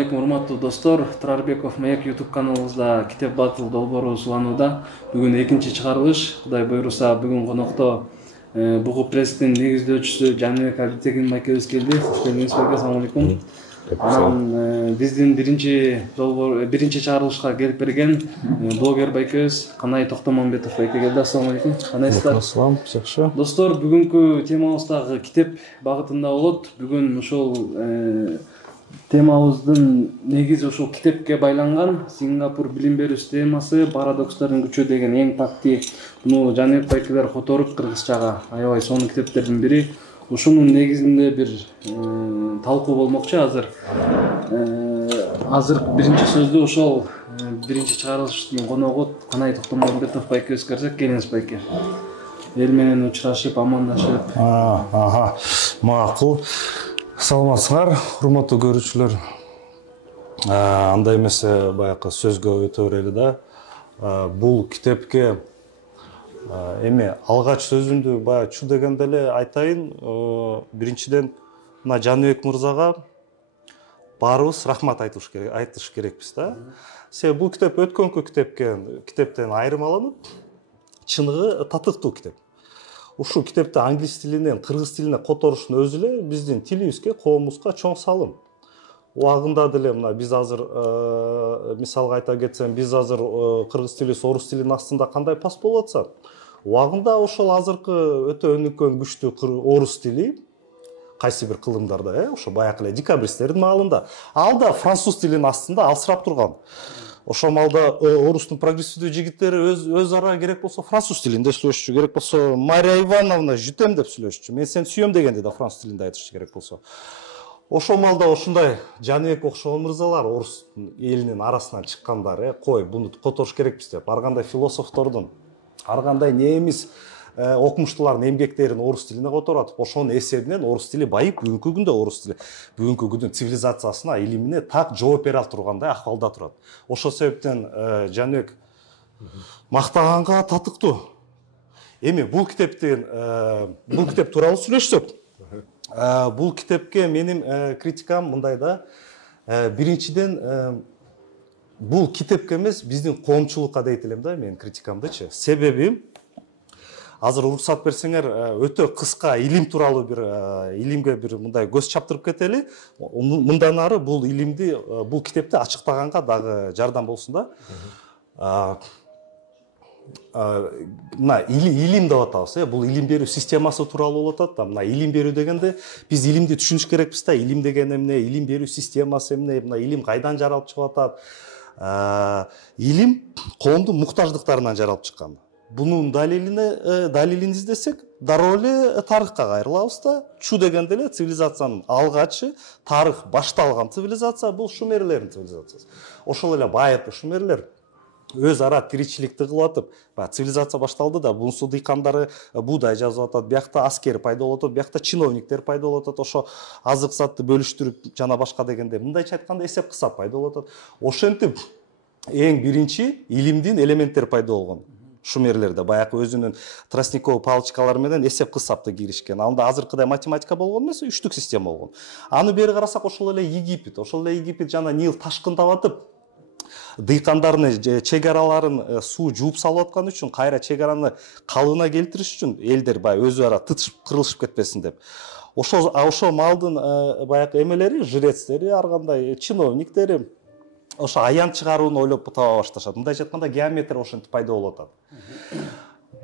алейкум, урматтуу достор. Турарбеков Маек YouTube каналыбызда Китеп Батыл долбоору уланууда. Бүгүн экинчи чыгарылыш. Кудай буйруса, бүгүн конокто Бугу пресстин негиздөөчүсү Жаныбек Абитегин майкебиз келди. Хош келдиңиз байке, ассалам алейкум. Анан биздин биринчи чыгарылышка келип берген блогер байкебиз Канай Токтомамбетов байке келди. Ассалам алейкум. Кандайсыздар? Ассалам, жакшы. Достор, бүгүнкү темабыз дагы китеп багытында болот. Бүгүн ушул темабыздын негизи ушул китепке байланган. Сингапур билим берүү системасы, парадокстардын күчү деген эң пакти. Буну Жаныбек байкелер которуп кыргызчага аябай сонун китептердин бири. Ушунун негизинде бир талкуу болмокчу азыр. Азыр биринчи сөздү ошол биринчи чыгарылыштын коногу Канай Токтомамбетов байкебиз көрсөк, келиңиз байке. Эл менен учурашып, амандашып. Макул. Саламатсыңар, урматтуу көрүүчүлөр. Андай эмесе баягы сөзгө өтө берели да. Бул китепке эми алгач сөзүмдү баягы чу дегенде эле айтайын. Биринчиден мына Жаныбек мырзага баарыбыз рахмат айтыш керекпиз да. Себеби бул китеп өткөнкү китептен айырмаланып, чыныгы татыктуу китеп. Ушул китепти англис тилинен кыргыз тилине которуштун өзү эле биздин тилибизге, коомубузга чоң салым. Убагында деле мына биз азыр мисалга айта кетсем, биз азыр кыргыз тили, орус тилинин астында кандай пас болуп атса, убагында ошол азыркы өтө өнүккөн күчтүү орус тили кайсы бир кылымдарда, ошо баягы эле декабристтердин маалында, ал да француз тилинин астында алсырап турган. Ошол маалда орустун прогрессивдүү жигиттери өз ара керек болсо француз тилинде сүйлөшчү, керек болсо Мария Ивановна жутем деп сүйлөшчү. Мен сени сүйөм дегенде да француз тилинде айтышчу керек болсо. Ошол маалда ошундай Жаныбек окшогон мырзалар орус элинин арасынан чыккандар, кой буну которуш керекпиз деп, ар кандай философтордун, ар кандай немис окумуштуулардын эмгектерин орус тилине которуп атып, ошонун эсебинен орус тили байып, бүгүнкү күндө орус тили бүгүнкү күндүн цивилизациясына, илимине так жооп бере ал тургандай акыбалда турат. Ошол себептен Жаныбек мактаганга татыктуу. Эми бул китеп тууралуу сүйлөшсөк, бул китепке менин критикам мындай да. Биринчиден бул китепке эмес, биздин коомчулукка дейт элем да, менин критикамдычы. Себеби азыр уруксат берсеңер, өтө кыска илим тууралуу илимге мындай көз чаптырып кетели. Мындан ары бул китепти ачыктаганга дагы жардам болсун да. Мына илим деп атабыз, бул илим берүү системасы тууралуу болуп атат да. Мына илим берүү дегенде биз илимди түшүнүш керекпиз да. Илим деген эмне, илим берүү системасы эмне, мына илим кайдан жаралып чыгып атат? Илим коомдун муктаждыктарынан жаралып чыккан. Бунун далилин издесек, дароо эле тарыхка кайрылабыз да. Чу дегенде эле цивилизациянын алгачы, тарых башталган цивилизация бул шумерлердин цивилизациясы. Ошол эле байыркы шумерлер өз ара тиричиликти кылып атып, цивилизация башталды да, бунусу дыйкандары буудай жазып атат, биякта аскер пайда болуп атат, биякта чиновниктер пайда болуп атат, ошо азык затты бөлүштүрүп жана башка дегенде, мындайча айтканда эсеп кысап пайда болуп атат. Ошентип эң биринчи илимдин элементтери пайда болгон. Шумерлерде баягы өзүнүн тростниковый палочкалары менен эсеп кысапты киришкен. Анда азыркыдай математика болгон эмес, үчтүк система болгон. Аны бери карасак, ошол эле Египет жана Нил ташкындап атып, дыйкандардын чек араларын суу жууп салып аткан үчүн, кайра чек араны калыбына келтириш үчүн элдер баягы өзү ара тытышып кырылышып кетпесин деп. Ошол маалдын баягы эмелери, жрецтери, ар кандай чиновниктери ошо аян чыгарууну ойлоп таба башташат. Мындайча айтканда геометрия ошентип пайда болуп атат.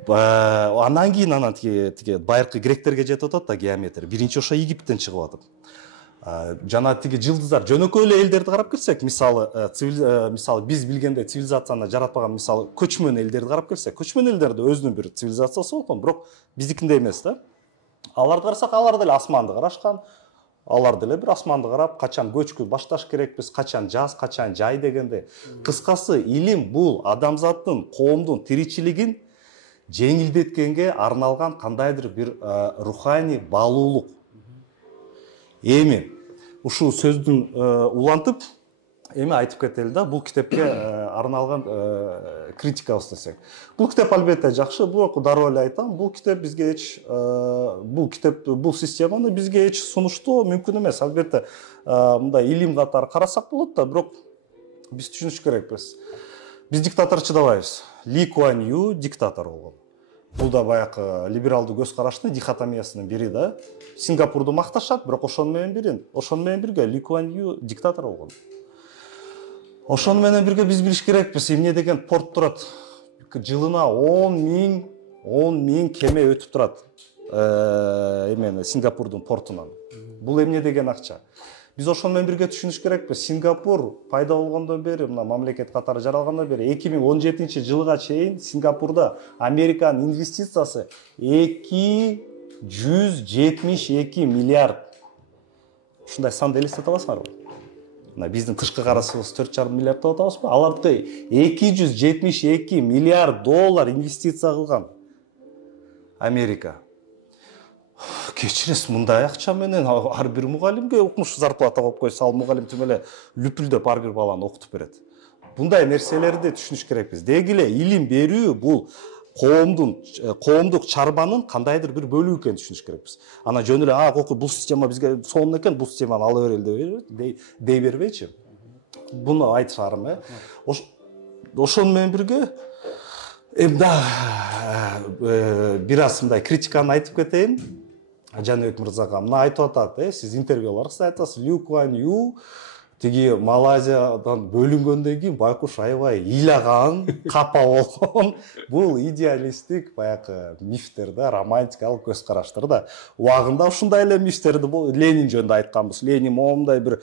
Андан кийин тиги байыркы гректерге жетип атат да геометрия. Биринчи ошо Египтен чыгып атат. Жана тиги жылдыздар, жөнөкөй эле элдерди карап келсек, мисалы биз билгендей цивилизацияны жаратпаган, мисалы көчмөн элдерди карап келсек, көчмөн элдерде өзүнүн бир цивилизациясы болгон, бирок биздикиндей эмес да. Аларды карасак, алар деле асманды карашкан. Алар деле бир асманды карап, качан көчкү башташ керекпиз, качан жаз, качан жай дегенде. Кыскасы, илим бул адамзаттын, коомдун тиричилигин жеңилдеткенге арналган кандайдыр бир руханий баалуулук. Эми ушул сөздүн улантып, эми айтып кетели да, бул китепке арналган критикабыз десек. Бул китеп албетте жакшы, бирок дароо эле айтам, бул китеп бизге эч бул системаны бизге эч сунуштоо мүмкүн эмес. Албетте мындай илим катары карасак болот да, бирок биз түшүнүш керекпиз. Биз диктатор чыдабайбыз. Ли Куан Ю диктатор болгон. Бул да баягы либералдуу көз караштын дихотомиясынын бири да. Сингапурду макташат, бирок ошону менен бирге Ли Куан Ю диктатор болгон. Ошону менен бирге биз билиш керекпиз, эмне деген порт турат. Жылына 10 миң кеме өтүп турат. Сингапурдун портунан. Бул эмне деген акча? Биз ошону менен бирге түшүнүш керекпиз. Сингапур пайда болгондон бери, мына мамлекет катары жаралгандан бери 2017 жылга чейин Сингапурда Американын инвестициясы 272 миллиард. Ушундай санды элестете аласыңарбы? Мына биздин тышкы карасыбыз 4,5 миллиард деп атабызбы? Алардыкы 272 миллиард доллар инвестиция кылган Америка. Кечиресиз, мындай акча менен ар бир мугалимге укмуш зарплата коюп койсо, ал мугалим тим эле лүпүлдөп ар бир баланы окутуп берет. Мындай нерселерди түшүнүш керекпиз. Деги эле илим берүү бул коомдук чарбанын кандайдыр бир бөлүгү экенин түшүнүш керекпиз. Анан жөн эле бул система бизге сонун экен, бул системаны ала берели дей бербейчи. Буну айтышарым. Ошону менен бирге бир аз мындай критиканы айтып кетейин. Жаныбек мырзага мына айтып атат, сиз интервьюларыңызда айтасыз, Ли Куан Ю тиги Малайзиядан бөлүнгөндөн кийин байкуш аябай ыйлаган, капа болгон. Бул идеалисттик баягы мифтер да, романтикалык көз караштар да. Убагында ушундай эле мифтерди Ленин жөнүндө айтканбыз. Ленин момундай бир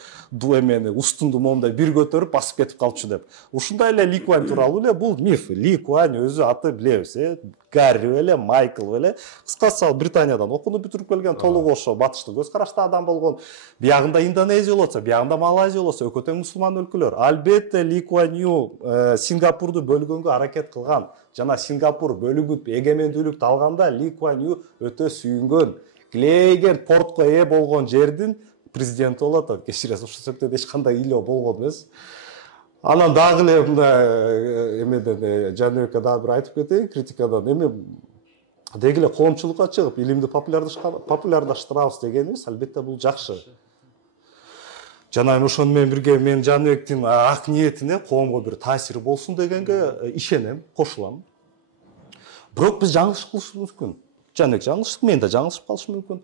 устунду момундай бир көтөрүп басып кетип калчу деп. Ушундай эле Ли Куан тууралуу эле бул миф. Ли Куан өзү аты билебиз, Гарри беле, Майкл беле. Кыскасы ал Британиядан окууну бүтүрүп келген, толук ошо батыштык көз карашты адам болгон. Биягында Индонезия болсо, биягында Малайзия болсо, экөө тең мусулман өлкөлөр. Албетте Ли Куан Ю Сингапурду бөлгөнгө аракет кылган. Жана Сингапур бөлүнүп эгемендүүлүктү алганда Ли Куан Ю өтө сүйүнгөн, тилеген портко ээ болгон жердин президенти болот. Кечиресиз, ушул сөктөдө эч кандай ыйлоо болгон эмес. Анан дагы эле эмеден Жаныбекке дагы бир айтып кетейин, критикадан деги эле коомчулукка чыгып илимди популярдаштырабыз дегенибиз албетте бул жакшы. Жана ошону менен бирге мен Жаныбектин ак ниетине коомго бир таасири болсун дегенге ишенем, кошулам. Бирок биз жаңылыш кылышыбыз мүмкүн. Жаныбек жаңылышты, мен да жаңылышып калышым мүмкүн.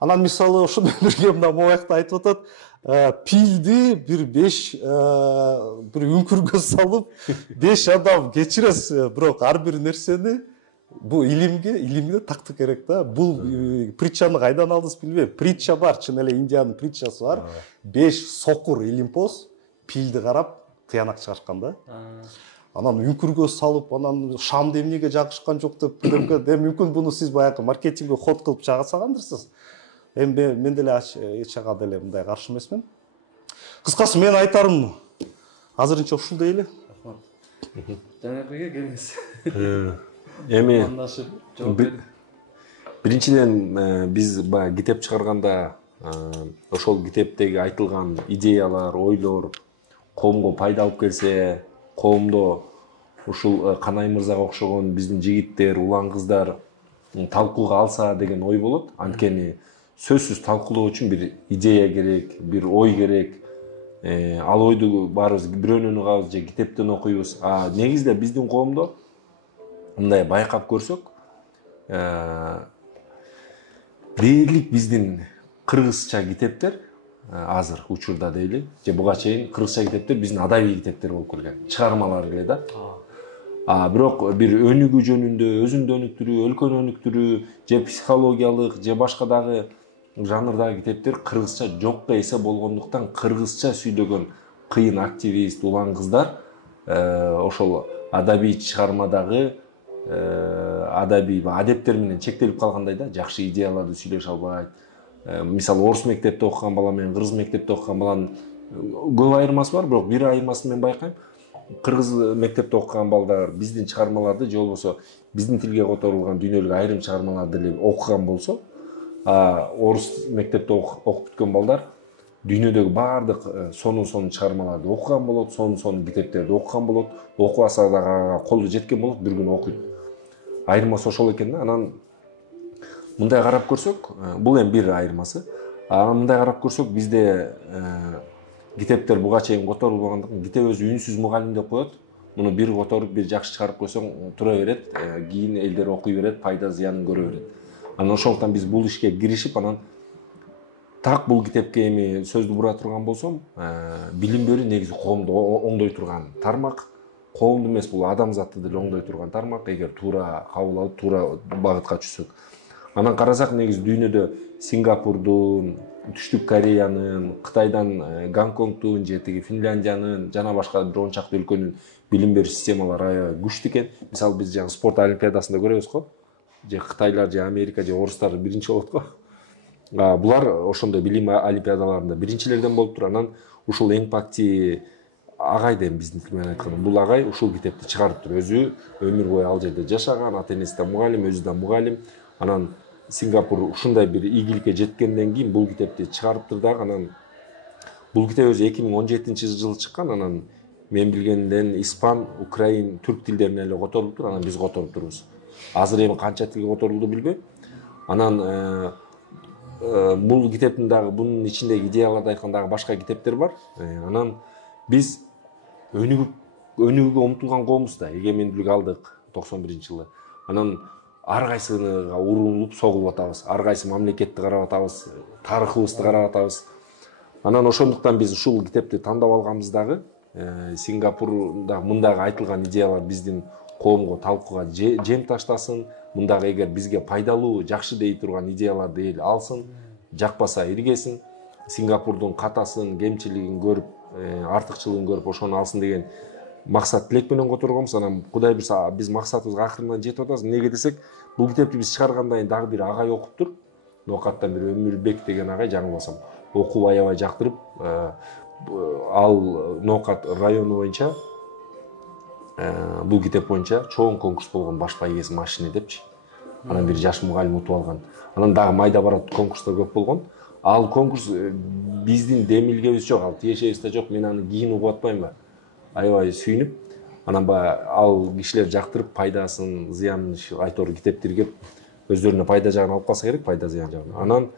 Анан мисалы ошону менен бирге мына моякта айтып атат, пилди бир үңкүргө салып 5 адам кечиресиз, бирок ар бир нерсени бул илимге такты керек да. Бул притчаны кайдан алдыңыз билбейм. Притча бар, чын эле Индиянын притчасы бар. 5 сокур илимпоз пилди карап тыянак чыгарышкан да. Анан үңкүргө салып, анан шамды эмнеге жагышкан жок деп мүмкүн буну сиз баягы маркетингге ход кылып чыгасагандырсыз. Мен деле эч жака деле мындай каршы эмесмин. Кыскасы мен айтарым азырынча ушул эле. Жаныбекке келиңиз. Эми биринчиден биз баягы китеп чыгарганда ошол китептеги айтылган идеялар, ойлор коомго пайда алып келсе, коомдо ушул Канай мырзага окшогон биздин жигиттер, улан кыздар талкууга алса деген ой болот. Анткени сөзсүз талкуулоо үчүн бир идея керек, бир ой керек. Ал ойду баарыбыз бирөөнөн угабыз же китептен окуйбуз. Негизде биздин коомдо мындай байкап көрсөк, дээрлик биздин кыргызча китептер азыр учурда дейли, же буга чейин кыргызча китептер биздин адабий китептер болуп келген, чыгармалар эле да. Бирок бир өнүгүү жөнүндө, өзүндү өнүктүрүү, өлкөнү өнүктүрүү, же психологиялык, же башка дагы жанрдагы китептер кыргызча жокко эсе болгондуктан кыргызча сүйлөгөн кыйын активист, улан кыздар ошол адабий чыгармадагы адептер менен чектелип калгандай да, жакшы идеяларды сүйлөшө албайт. Мисалы орус мектепте окуган бала менен кыргыз мектепте окуган баланын көп айырмасы бар, бирок бир айырмасын мен байкайм. Кыргыз мектепте окуган балдар биздин чыгармаларды же болбосо биздин тилге которулган дүйнөлүк айрым чыгармаларды эле окуган болсо, орус мектепте окуп бүткөн балдар дүйнөдөгү баардык сонун чыгармаларды окуган болот, сонун китептерди окуган болот, окубаса дагы колу жеткен болот, бир күн окуйт. Айырмасы ошол экен да. Анан мындай карап көрсөк, бул эми бир айырмасы. Анан мындай карап көрсөк, бизде китептер буга чейин которулбагандыктан китеп өзү үнсүз мугалим деп коет. Муну бир которуп, бир жакшы чыгарып койсоң, тура берет, кийин элдер окуй берет, пайда зыянын көрө берет. Анан ошондуктан биз бул ишке киришип, анан так бул китепке эми сөздү бура турган болсом, билим берүү негизи коомду оңдой турган тармак. Коомду эмес, бул адамзатты деле оңдой турган тармак, эгер туура кабыл алып, туура багытка түшсөк. Анан карасак, негизи дүйнөдө Сингапурдун, Түштүк Кореянын, Кытайдан Гонконгдун же тиги Финляндиянын жана башка бир 10 чакты өлкөнүн билим берүү системалары аябай күчтүү экен. Мисалы биз жаңы спорт олимпиадасында көрөбүз го. Же Кытайлар, же Америка, же орустар биринчи болот го. Булар ошондой билим олимпиадаларында биринчилерден болуптур. Анан ушул Эң Пакти агай деп биздин тил менен айтканда, бул агай ушул китепти чыгарыптыр. Өзү өмүр бою ал жерде жашаган, ата-энеси да мугалим, өзү да мугалим. Анан Сингапур ушундай бир ийгиликке жеткенден кийин бул китепти чыгарыптыр дагы. Анан бул китеп өзү 2017-жылы чыккан. Анан мен билгенден испан, украин, түрк тилдерине эле которулуптур. Анан биз которуп турбуз. Азыр эми канча тилге которулду билбейм. Анан бул китептин дагы бунун ичиндеги идеяларды айткан дагы башка китептер бар. Анан биз өнүгүүгө умтулган коомбуз да, эгемендүүлүк алдык 91-жылы. Анан ар кайсыга урулуп согулуп атабыз. Ар кайсы мамлекетти карап атабыз, тарыхыбызды карап атабыз. Анан ошондуктан биз ушул китепти тандап алганбыз дагы. Сингапурда мындагы айтылган идеялар биздин коомго талкууга жем таштасын. Мындагы эгер бизге пайдалуу, жакшы дей турган идеяларды эл алсын, жакпаса иргесин. Сингапурдун катасын, кемчилигин көрүп, артыкчылыгын көрүп, ошону алсын деген максат тилек менен которгонбуз. Анан Кудай буйрса биз максатыбызга акырындан жетип атабыз. Эмнеге десек, бул китепти биз чыгаргандан кийин дагы бир агай окуптур. Ноокаттан бир Өмүрбек деген агай, жаңылбасам, окуп аябай жактырып, ал Ноокат району боюнча бул китеп боюнча чоң конкурс болгон, баш байгеси машина депчи. Анан бир жаш мугалим утуп алган. Анан дагы майда барат конкурстар көп болгон. Ал конкурс биздин демилгебиз жок, ал тиешебизде жок. Мен аны кийин угуп атпаймынбы? Аябай сүйүнүп, анан ал кишилер жактырып, пайдасын, зыянын айтор китеп тиргеп, өздөрүнө пайда жагын алып калса керек, пайда зыян жагын. Анан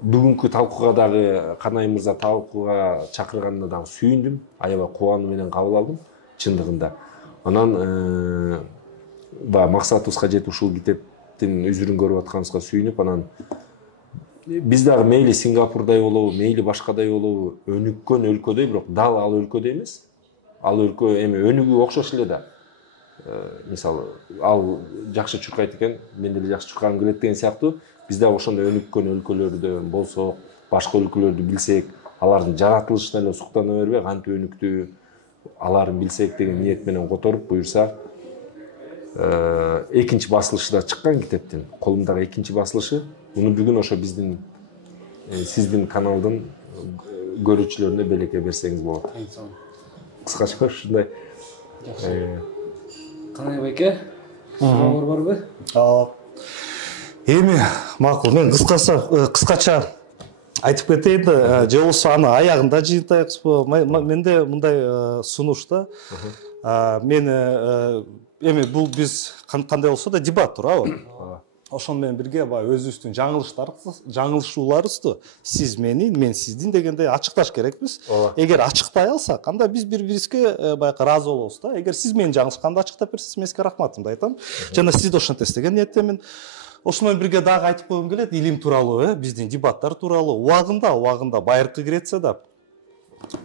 бүгүнкү талкууга дагы Канай мырза талкууга чакырганына дагы сүйүндүм, аябай кубануу менен кабыл алдым, чындыгында. Анан максатыбызга жетип ушул китептин үзүрүн көрүп атканыбызга сүйүнүп, анан биз дагы мейли Сингапурдай болобу, мейли башкадай болобу, өнүккөн өлкөдөй, бирок дал ал өлкөдөй эмес. Ал өлкө эми өнүгүү окшош эле да. Мисалы, ал жакшы чуркайт экен, мен деле жакшы чуркагым келет деген сыяктуу, биз дагы ошондой өнүккөн өлкөлөрдө болсок, башка өлкөлөрдү билсек, алардын жаратылышына эле суктана бербей, кантип өнүктү, аларын билсек деген ниет менен которуп, буюрса, экинчи басылышы да чыккан китептин. Колумдагы экинчи басылышы. Муну бүгүн ошо биздин сиздин каналдын көрүүчүлөрүнө белекке берсеңиз болот. Кыскача ушундай. Канай байке, суроолор барбы? Эми макул, мен кыскача айтып кетейин да, же болбосо аны аягында жыйынтайыкпы. Менде мындай сунуш да. Мен эми бул биз кандай болсо да дебат турабы? Ошону менен бирге өзүбүздүн жаңылышууларыбызды сиз менин, мен сиздин дегендей ачыкташ керекпиз. Эгер ачыктай алсак, анда биз бири-бирибизге баягы ыраазы болобуз да. Эгер сиз менин жаңылышканды ачыктап берсеңиз, мен сизге рахматымды айтам. Жана сиз да ошентесиз деген ниеттемин. Ошону менен бирге дагы айтып койгум келет, илим тууралуу, биздин дебаттар тууралуу. Убагында Байыркы Грецияда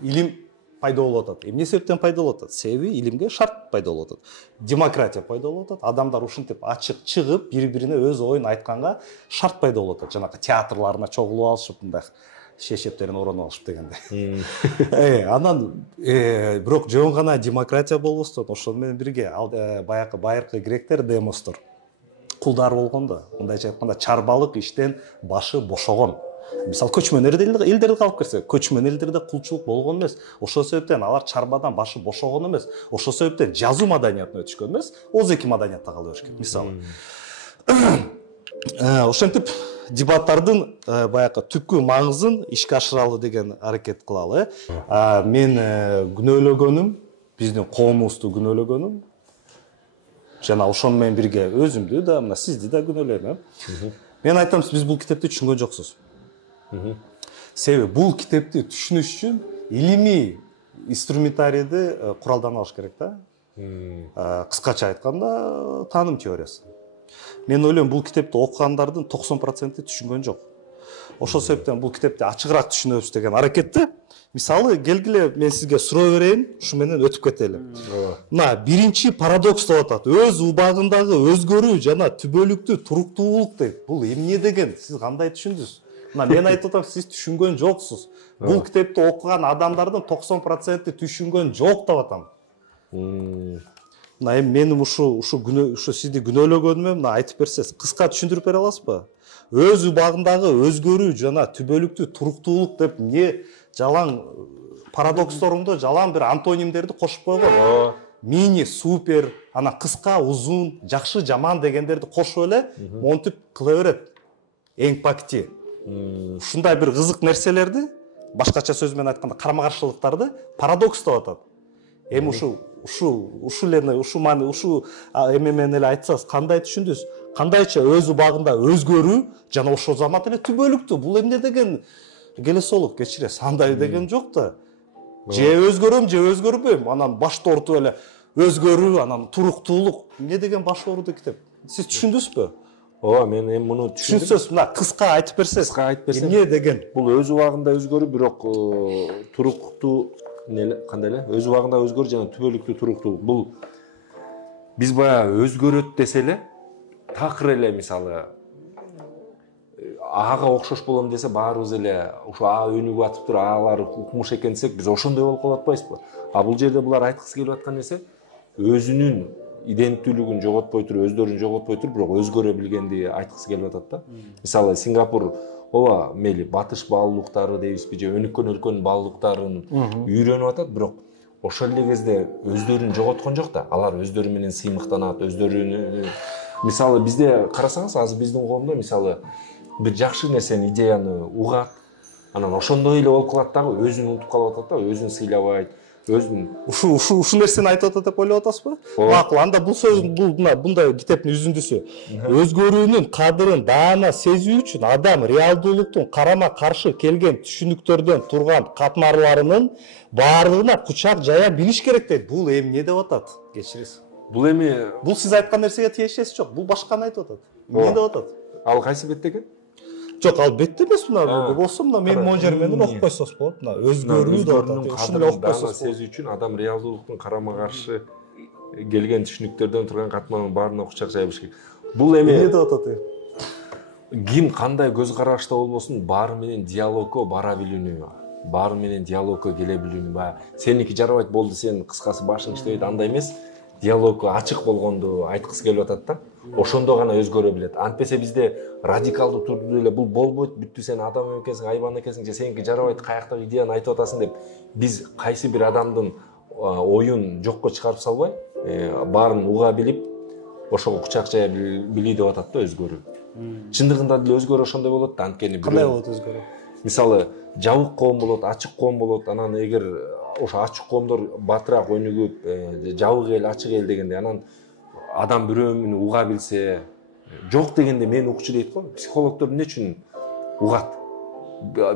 илим пайда болуп атат. Эмне себептен пайда болуп атат? Себеби илимге шарт пайда болуп атат. Демократия пайда болуп атат. Адамдар ушинтип ачык чыгып, бири-бирине өз оюн айтканга шарт пайда болуп атат. Жанагы театрларына чогулуп алышып, мындай шешептерин оронуп алышып дегенде. Анан бирок жөн гана демократия болбостон, ошол менен бирге баягы байыркы гректер демостор кулдар болгон да. Мындайча айтканда, чарбалык иштен башы бошогон. Мисалы, көчмөн элдерди калып келсек, көчмөн элдерде кулчулук болгон эмес. Ошол себептен алар чарбадан башы бошогон эмес. Ошол себептен жазуу маданиятына өтүшкөн эмес, ооз эки маданиятта кала беришкен. Мисалы, ошентип дебаттардын баягы түпкү маңызын ишке ашыралы деген аракет кылалы. Мен күнөөлөгөнүм, биздин коомубузду күнөөлөгөнүм. Жана ошону менен бирге өзүмдү да, мына сизди да күнөөлөйм. Мен айтам, сиз бул китепти түшүнгөн жоксуз. Себеби бул китепти түшүнүш үчүн илимий инструментарийди куралданып алыш керек да. Кыскача айтканда, тааным теориясы. Мен ойлойм, бул китепти окугандардын 90% түшүнгөн жок. Ошол себептен бул китепти ачыгыраак түшүнөбүз деген аракетте. Мисалы, келгиле мен сизге суроо берейин, ушу менен өтүп кетели. Мына биринчи парадокс деп атат. Өз убагындагы өзгөрүү жана түбөлүктүү туруктуулук дейт. Бул эмне деген? Сиз кандай түшүндүңүз? Мына мен айтып атам, сиз түшүнгөн жоксуз. Бул китепти окуган адамдардын 90% түшүнгөн жок деп атам. Мына менин ушу сизди күнөөлөгөнүмө мына айтып берсеңиз, кыска түшүндүрүп бере аласызбы? Өз убагындагы өзгөрүү жана түбөлүктүү туруктуулук деп эмне жалаң парадоксторунда жалаң бир антонимдерди кошуп койгон. Мини, супер, ана кыска, узун, жакшы, жаман дегендерди кошуп эле монтип кыла берет. Эмпати. Ушундай бир кызык нерселерди, башкача сөз менен айтканда карама каршылыктарды парадокс деп атат. Эми ушу эме менен эле айтсаңыз, кандай түшүндүңүз? Кандайча өз убагында өзгөрүү жана ошол замат эле түбөлүктүү. Бул эмне деген келесолук, кечиресиз, андай деген жок да. Же өзгөрөм, же өзгөрбөйм. Анан башты ортуп эле өзгөрүү, анан туруктуулук. Эмне деген баш ооруду китеп? Сиз түшүндүңүзбү? Ооба, мен эми муну түшүндүм. Түшүнсөз, мына кыска айтып берсеңиз. Эмне деген? Бул өз убагында өзгөрүү, бирок туруктуу кандай эле? Өз убагында өзгөрүү жана түбөлүктүү туруктуулук. Бул биз баягы өзгөрөт десе эле, такыр эле мисалы ага окшош болом десе, баарыбыз эле ушу а өнүгүп атыптыр, аалар укмуш экен десек, биз ошондой болуп калып атпайбызбы? А бул жерде булар айткысы келип аткан нерсе өзүнүн иденттүүлүгүн жоготпой туруп, өздөрүн жоготпой туруп, бирок өзгөрө билгенди айткысы келип атат да. Мисалы, Сингапур ооба, мейли батыш баалуулуктары дейбизби, же өнүккөн өлкөнүн баалуулуктарын үйрөнүп атат, бирок ошол эле кезде өздөрүн жоготкон жок да. Алар өздөрү менен сыймыктанат, өздөрүнүн мисалы бизде карасаңыз, азыр биздин коомдо мисалы бир жакшы нерсени, идеяны угат, анан ошондой эле болуп калат дагы, өзүн унутуп калып атат да, өзүн сыйлабайт, өзүн ушу нерсени айтып атат деп ойлоп атасызбы? Макул, анда бул сөз мындай китептин үзүндүсү. Өзгөрүүнүн кадырын даана сезүү үчүн адам реалдуулуктун карама каршы келген түшүнүктөрдөн турган катмарларынын баардыгына кучак жая билиш керек дейт. Бул эмне деп атат? Кечиресиз. Бул эми бул сиз айткан нерсеге тиешеси жок. Бул башканы айтып атат. Эмне деп атат? Ал кайсы бетте экен? Жок, ал бетте эмес, мына болсо мына менин монжер менен окуп койсоңуз болот. Мына өзгөрүү деп атат. Ушуну эле окуп койсоңуз сезүү үчүн адам реалдуулуктун карама каршы келген түшүнүктөрдөн турган катманын баарына кучак жая билиш керек. Бул эми эмне деп атат? Ким кандай көз карашта болбосун, баары менен диалогко бара билүүнү, баары менен диалогко келе билүүнү. Сеники жарабайт болду, сен кыскасы башың иштебейт, андай эмес. Диалогко ачык болгонду айткысы келип атат да. Ошондо гана өзгөрө билет. Антпесе бизде радикалдуу турду эле бул болбойт, бүттү, сен адам экенсиң, айбан экенсиң, же сеники жарабайт, каяктагы идеяны айтып атасың деп биз кайсы бир адамдын оюн жокко чыгарып салбай, баарын уга билип, ошого кучак жая билүү деп атат да өзгөрүү. Чындыгында деле өзгөрүү ошондой болот да, анткени кандай болот өзгөрүү? Мисалы, жабык коом болот, ачык коом болот. Анан эгер ошо ачык коомдор батыраак өнүгүп, жабык эл, ачык эл дегенде, анан адам бирөөнү уга билсе, жок дегенде мен укчу дейт го. Психологдор эмне үчүн угат?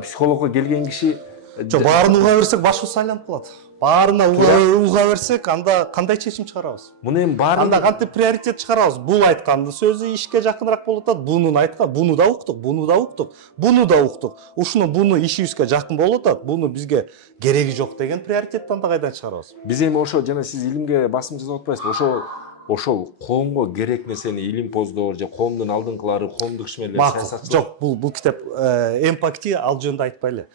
Психологко келген киши жок, баарын уга берсек башыбыз айланып калат. Баарына уга берсек, анда кандай чечим чыгарабыз? Муну эми баарын анда кантип приоритет чыгарабыз? Бул айтканды сөзү ишке жакыныраак болуп атат. Бунун айткан, буну да уктук, буну да уктук, буну да уктук. Ушуну буну ишибизге жакын болуп атат. Буну бизге кереги жок деген приоритетти анда кайдан чыгарабыз? Биз эми ошо жана сиз илимге басым жасап атпайсызбы? Ошол коомго керек нерсени илимпоздор же коомдун алдыңкылары, коомдук ишмерлер, саясатчылар. Жок, бул китеп эмпати ал жөнүндө айтпайлы.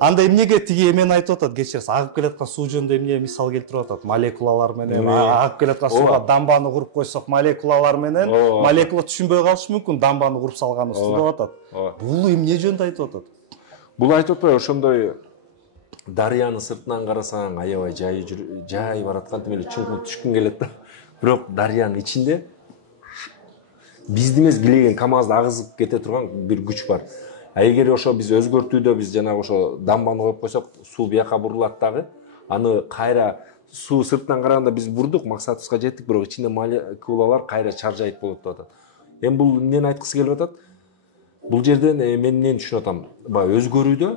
Анда эмнеге тиги эмени айтып атат, кечиресиз, агып келаткан суу жөнүндө эмне мисал келтирип атат? Молекулалар менен агып келаткан сууга дамбаны куруп койсок, молекулалар менен молекула түшүнбөй калышы мүмкүн, дамбаны куруп салганыбызды деп атат. Бул эмне жөнүндө айтып атат? Бул айтып атпайбы, ошондой дарыянын сыртынан карасаң, аябай жай бараткан, тим эле чуңкур түшкүң келет да. Бирок дарыянын ичинде бизди эмес килеген КамАЗды агызып кете турган бир күч бар. Эгер ошо биз өзгөртүүдө биз жанагы ошо дамбаны коюп койсок, суу бияка бурулат дагы. Аны кайра суу сырттан караганда биз бурдук, максатыбызга жеттик, бирок ичинде молекулалар кайра чаржайт болот деп атат. Эми бул эмнени айткысы келип атат? Бул жерден мен эмнени түшүнүп атам? Баягы өзгөрүүдө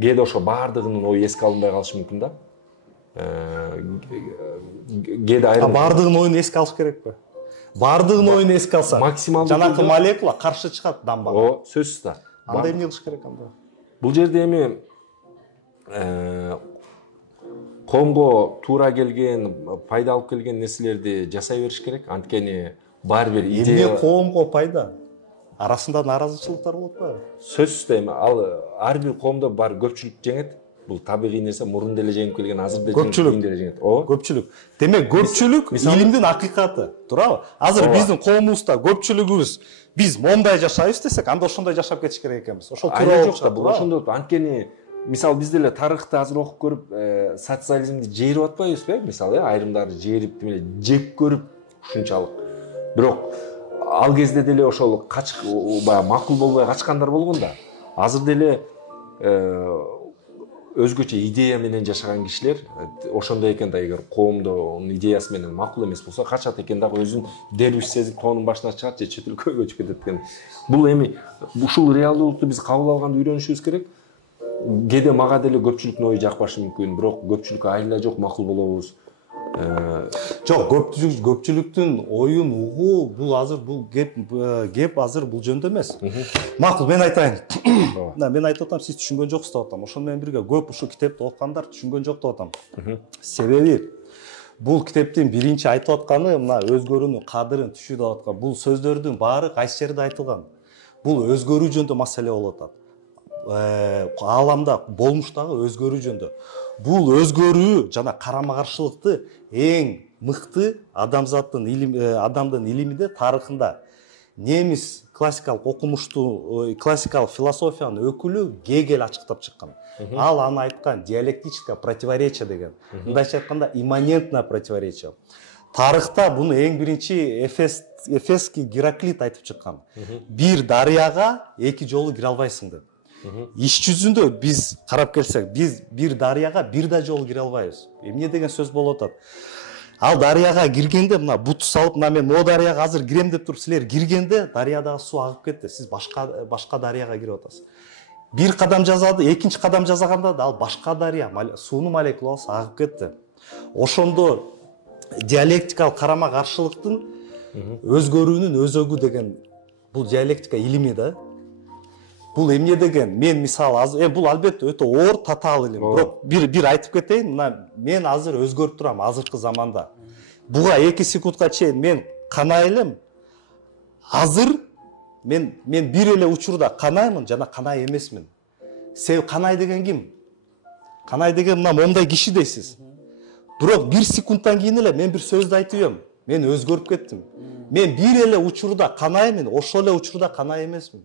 кээде ошо баардыгынын ою эске алынбай калышы мүмкүн да. Кээде айрым баардыгынын оюн эске алыш керекпи? Баардыгынын оюн эске алса, максималдуу жанакы молекула каршы чыгат дамбага. Сөзсүз да. Анда эмне кылыш керек анда? Бул жерде эми коомго туура келген, пайда алып келген нерселерди жасай бериш керек. Анткени баары бир идея. Эмне коомго пайда? Арасында наразычылыктар болот го. Сөзсүз да, эми ал ар бир коомдо бар көпчүлүк жеңет. Бул табигый нерсе, мурун деле жеңип келген, азыр деле жеңет. Көпчүлүк. Демек көпчүлүк илимдин акыйкаты, туурабы? Азыр биздин коомубузда көпчүлүгүбүз биз мондай жашайбыз десек, анда ошондой жашап кетиш керек экенбиз. Ошол туура жок да, бул ошондо. Анткени мисалы биз деле тарыхты азыр окуп көрүп, социализмди жээрип атпайбызбы? Мисалы, айрымдары жээрип, жек көрүп ушунчалык. Бирок ал кезде деле ошол баягы макул болбой качкандар болгон да. Азыр деле өзгөчө идея менен жашаган кишилер ошондой экен да, эгер коомдун идеясы менен макул эмес болсо качат экен дагы, өзүн дербиш сезип тоонун башына чыгат же чет өлкөгө көчүп кетет экен. Бул эми ушул реалдуулукту биз кабыл алганда үйрөнүшүбүз керек. Кээде мага деле көпчүлүктүн ою жакпашы мүмкүн, бирок көпчүлүккө айла жок макул болобуз. Жок, көпчүлүктүн оюн угуу бул азыр бул кеп азыр бул жөндө эмес. Макул, мен айтайын. Мен айтып атам, сиз түшүнгөн жоксуз деп атам. Ошол менен бирге көп ушу китепти окугандар түшүнгөн жок деп атам. Себеби бул китептин биринчи айтып атканы мына өзгөрүүнүн кадырын түшүү деп аткан. Бул сөздөрдүн баары кайсы жерде айтылган? Бул өзгөрүү жөнүндө маселе болуп атат. Ааламда болмуштагы өзгөрүү жөнүндө. Бул өзгөрүү жана карама каршылыкты эң мыкты адамдын илиминде, тарыхында немис классикалык окумуштуу, классикалык философиянын өкүлү Гегель ачыктап чыккан. Ал аны айткан диалектическое противоречие деген. Мындайча айтканда имманентное противоречие. Тарыхта буну эң биринчи Эфесский Гераклит айтып чыккан. Бир дарыяга эки жолу кире албайсың деп. Иш жүзүндө биз карап келсек, биз бир дарыяга бир да жолу кире албайбыз. Эмне деген сөз болуп атат? Ал дарыяга киргенде, мына бут салып, мына мен могу дарыяга азыр кирем деп туруп, силер киргенде дарыядагы суу агып кетти. Сиз башка дарыяга кирип атасыз. Бир кадам жасады, экинчи кадам жасаганда да ал башка дарыя, суунун молекуласы агып кетти. Ошондо диалектикалык карама каршылыктын өзгөрүүнүн өзөгү деген бул диалектика илими да. Бул эмне деген? Мен мисалы азыр бул албетте өтө оор татаал илим. Бирок бир айтып кетейин, мына мен азыр өзгөрүп турам азыркы заманда. Буга 2 секундка чейин мен канай элем. Азыр мен бир эле учурда канаймын жана канай эмесмин. Себеби канай деген ким? Канай деген мына мондай киши дейсиз. Бирок 1 секундтан кийин эле мен бир сөздү айтып ем. Мен өзгөрүп кеттим. Мен бир эле учурда канаймын, ошол эле учурда канай эмесмин.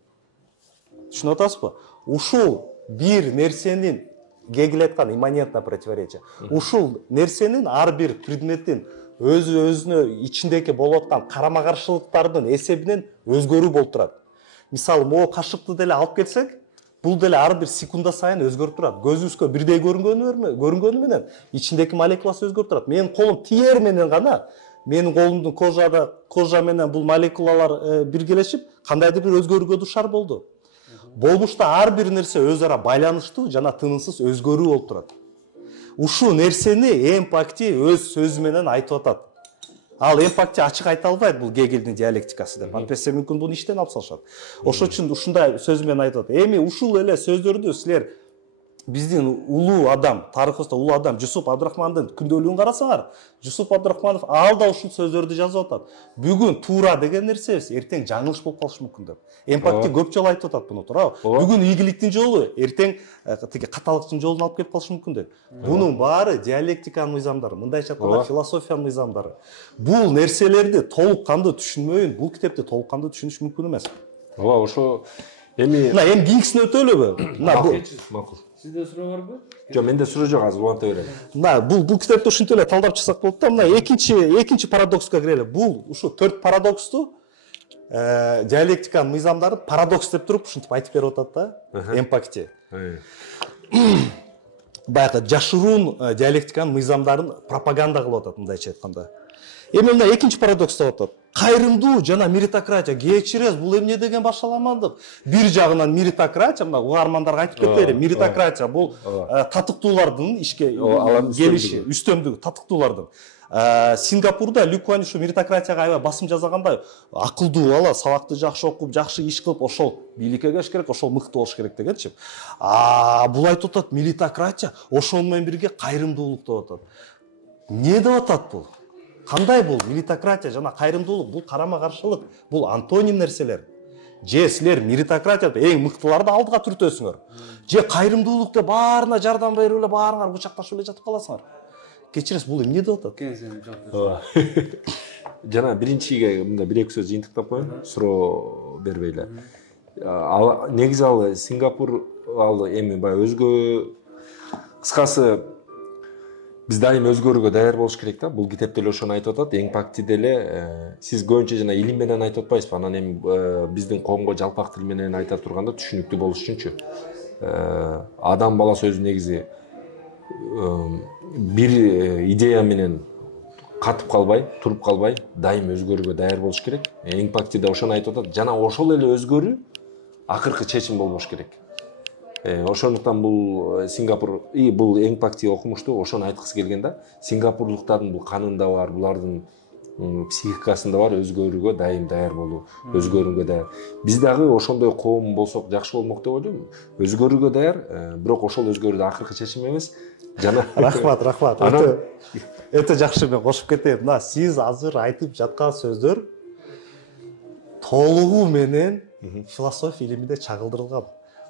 Түшүнүп атасызбы? Ушул бир нерсенин Гегель айткан имманентное противоречие. Ушул нерсенин ар бир предметтин өзүнө ичиндеги болуп аткан карама каршылыктардын эсебинен өзгөрүү болуп турат. Мисалы, могу кашыкты деле алып келсек, бул деле ар бир секунда сайын өзгөрүп турат. Көзүбүзгө бирдей көрүнгөнү менен ичиндеги молекуласы өзгөрүп турат. Менин колум тиер менен гана, менин колумдун кожа менен бул молекулалар биргелешип, кандайдыр бир өзгөрүүгө душар болду. Болмушта ар бир нерсе өз ара байланыштуу жана тынымсыз өзгөрүү болуп турат. Ушул нерсени эмпати өз сөзү менен айтып атат. Ал эмпати ачык айта албайт, бул Гегельдин диалектикасы деп. Антпесе мүмкүн буну иштен алып салышат. Ошон үчүн ушундай сөз менен айтып атат. Эми ушул эле сөздөрдү силер биздин улуу адам, тарыхыбызда улуу адам Жусуп Абдурахмандын күндөлүгүн карасаңар, Жусуп Абдурахманов ал да ушул сөздөрдү жазып атат. Бүгүн туура деген нерсебиз эртең жаңылыш болуп калышы мүмкүн деп. Эмпати көп жолу айтып атат буну, туурабы? Бүгүн ийгиликтин жолу эртең тиги каталыктын жолун алып келип калышы мүмкүн деп. Бунун баары диалектиканын мыйзамдары, мындайча айтканда философиянын мыйзамдары. Бул нерселерди толук кандуу түшүнмөйүн, бул китепти толук кандуу түшүнүш мүмкүн эмес. Ооба, ошо эми кийинкисине өтөлүбү? Макул. Сизде суроо барбы? Жок, менде суроо жок, азыр уланта берем. Бул китепти ушинтип эле талдап чыксак болот да. Экинчи парадокска кирели. Бул ушу 4 парадоксту диалектиканын мыйзамдарын парадокс деп туруп ушинтип айтып берип атат да, эмпати. Баягы жашыруун диалектиканын мыйзамдарын пропаганда кылып атат, мындайча айтканда. Эми мына экинчи парадокс деп атат. Кайрымдуу жана меритократия. Кечиресиз, бул эмне деген башаламандык? Бир жагынан меритократия, мына угармандарга айтып кетели, меритократия бул татыктуулардын ишке келиши, үстөмдүгү татыктуулардын. Сингапурда Ли Куан Ю меритократияга аябай басым жасаганда, акылдуу бала, сабакты жакшы окуп, жакшы иш кылып, ошол бийликке келиш керек, ошол мыкты болуш керек дегенчи. Бул айтып атат, меритократия ошол менен бирге кайрымдуулук деп атат. Эмне деп атат бул? Кандай бул меритократия жана кайрымдуулук? Бул карама каршылык, бул антоним нерселер. Же силер меритократия эң мыктыларды алдыга түртөсүңөр. Же кайрымдуулук деп баарына жардам берип эле, баарыңар кучакташып эле жатып каласыңар. Кечиресиз, бул эмне деп атат? Жана биринчиге мында бир эки сөз жыйынтыктап коеюн, суроо бербей эле. Негизи ал Сингапур ал эми баягы өзгө, кыскасы биз дайым өзгөрүүгө даяр болуш керек да. Бул китепте эле ошону айтып атат. Эң пакти деле сиз көбүнчө жана илим менен айтып атпайсызбы? Анан эми биздин коомго жалпак тил менен айта турганда түшүнүктүү болуш үчүнчү. Адам баласы өзү негизи бир идея менен катып калбай, туруп калбай, дайым өзгөрүүгө даяр болуш керек. Эң пакти да ошону айтып атат. Жана ошол эле өзгөрүү акыркы чечим болбош керек. Ошондуктан бул Сингапур, бул эң пакти окумуштуу, ошону айткысы келген да. Сингапурлуктардын бул канында бар, булардын психикасында бар өзгөрүүгө дайым даяр болуу, өзгөрүүгө даяр. Биз дагы ошондой коом болсок жакшы болмок деп ойлойм. Өзгөрүүгө даяр, бирок ошол өзгөрүүдө акыркы чечим эмес. Жана рахмат. Өтө жакшы, мен кошуп кетейин. Мына сиз азыр айтып жаткан сөздөр толугу менен философия илиминде чагылдырылган.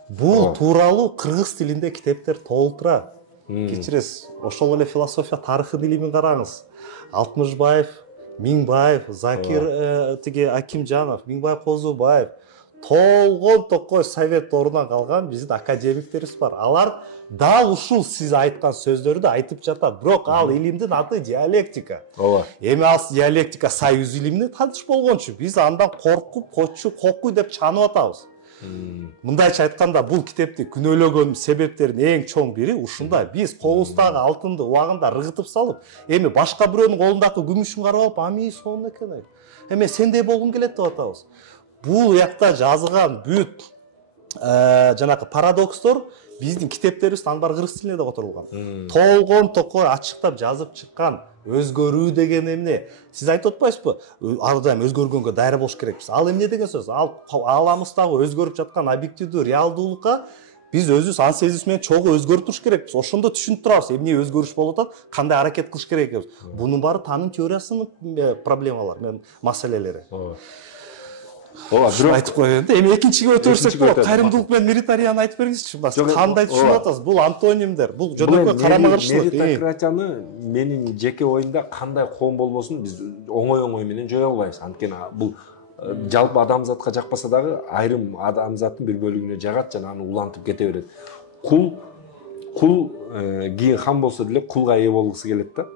Бул тууралуу кыргыз тилинде китептер толтура. Кечиресиз, ошол эле философия тарыхын илимин караңыз. Алтымышбаев, Миңбаев, Закир Акимжанов, Миңбаев Козубаев, толгон токой совет орунан калган биздин академиктерибиз бар. Алар дал ушул сиз айткан сөздөрдү айтып жатат. Бирок ал илимдин аты диалектика. Эми ал диалектика союз илимине таныш болгончу. Биз андан коркуп, кокуй деп чанып атабыз. Мындайча айтканда, бул китепти күнөөлөгөн себептердин эң чоң бири ушунда. Биз колубуздагы алтынды убагында рыгытып салып, эми башка бирөөнүн колундагы күмүшүн карап алып, амий сонун экен. Эми сендей болгум келет деп атабыз. Бул якта жазылган бүт жанагы парадокстор биздин китептерибиз анбар кыргыз тилине да которулган. Толгон токой ачыктап жазып чыккан өзгөрүү деген эмне? Сиз айтып атпайсызбы? Адам өзгөргөнгө даяр болуш керекпиз. Ал эмне деген сөз? Ал ааламыздагы өзгөрүп жаткан объективдүү реалдуулукка биз өзүбүз ан сезимибиз менен чогуу өзгөрүп туруш керекпиз. Ошондо түшүнүп турабыз, эмне өзгөрүш болуп атат, кандай аракет кылыш керек экенбиз. Бунун баары таным теориясынын проблемалары менен маселелери. Бирок айтып коеюн да. Эми экинчиге өтө берсек болот. Кайрымдуулук менен меритократияны айтып бергизчи. Кандай түшүнүп атасыз? Бул антонимдер, бул жөнөкөй карама каршылык. Меритократияны менин жеке оюмда кандай коом болбосун биз оңой менен жоя албайбыз. Анткени бул жалпы адамзатка жакпаса дагы айрым адамзаттын бир бөлүгүнө жагат жана аны улантып кете берет. Кул кийин хан болсо деле кулга ээ болгусу келет да.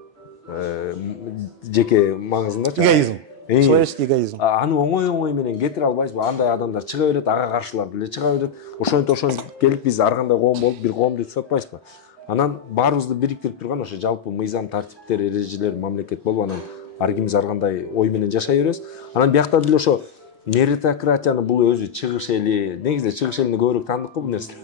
Жеке маңызында эгоизм. Человеческий эгоизм. Аны оңой менен кетире албайбызбы? Андай адамдар чыга берет, ага каршылар деле чыга берет. Ошентип келип биз ар кандай коом болуп бир коомду түзүп атпайбызбы? Анан баарыбызды бириктирип турган ошо жалпы мыйзам, тартиптер, эрежелер, мамлекет болуп, анан ар кимиз ар кандай ой менен жашай беребиз. Анан биякта деле ошо меритократияны бул өзү чыгыш эли, негизи чыгыш элине көбүрөөк таандык го бул нерсе.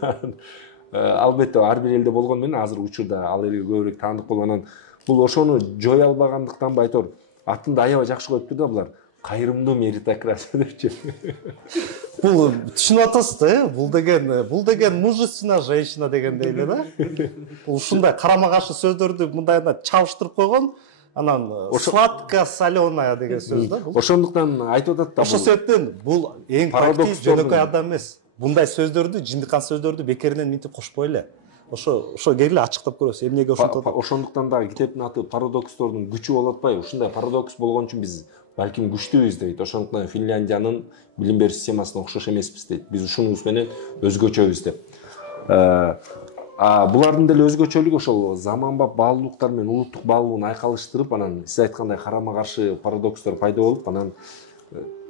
Албетте ар бир элде болгону менен азыр учурда ал элге көбүрөөк таандык болуп, анан бул ошону жоя албагандыктан айтор. Аттында аябай жакшы коюптур да булар. Кайрымдуу меритократия депчи. Бул түшүнүп атасыз да, бул деген мужественная женщина дегендей эле да. Бул ушундай карама каршы сөздөрдү мындайына чабыштырып койгон, анан сладко-соленая деген сөз да. Ошондуктан айтып атат да. Ошол себептен бул эң пакти жөнөкөй адам эмес. Мындай сөздөрдү, жындыкан сөздөрдү бекеринен минтип кошпой эле. Ошо келе ачыктап көрөбүз. Эмнеге ошентип атат? Ошондуктан дагы китептин аты парадокстордун күчү болуп атпайбы? Ушундай парадокс болгон үчүн биз балким күчтүүбүз дейт. Ошондуктан Финляндиянын билим берүү системасына окшош эмеспиз дейт. Биз ушунубуз менен өзгөчөбүз деп. Булардын деле өзгөчөлүгү ошол заманбап баалуулуктар менен улуттук баалуулугун айкалыштырып, анан сиз айткандай карама каршы парадокстор пайда болуп, анан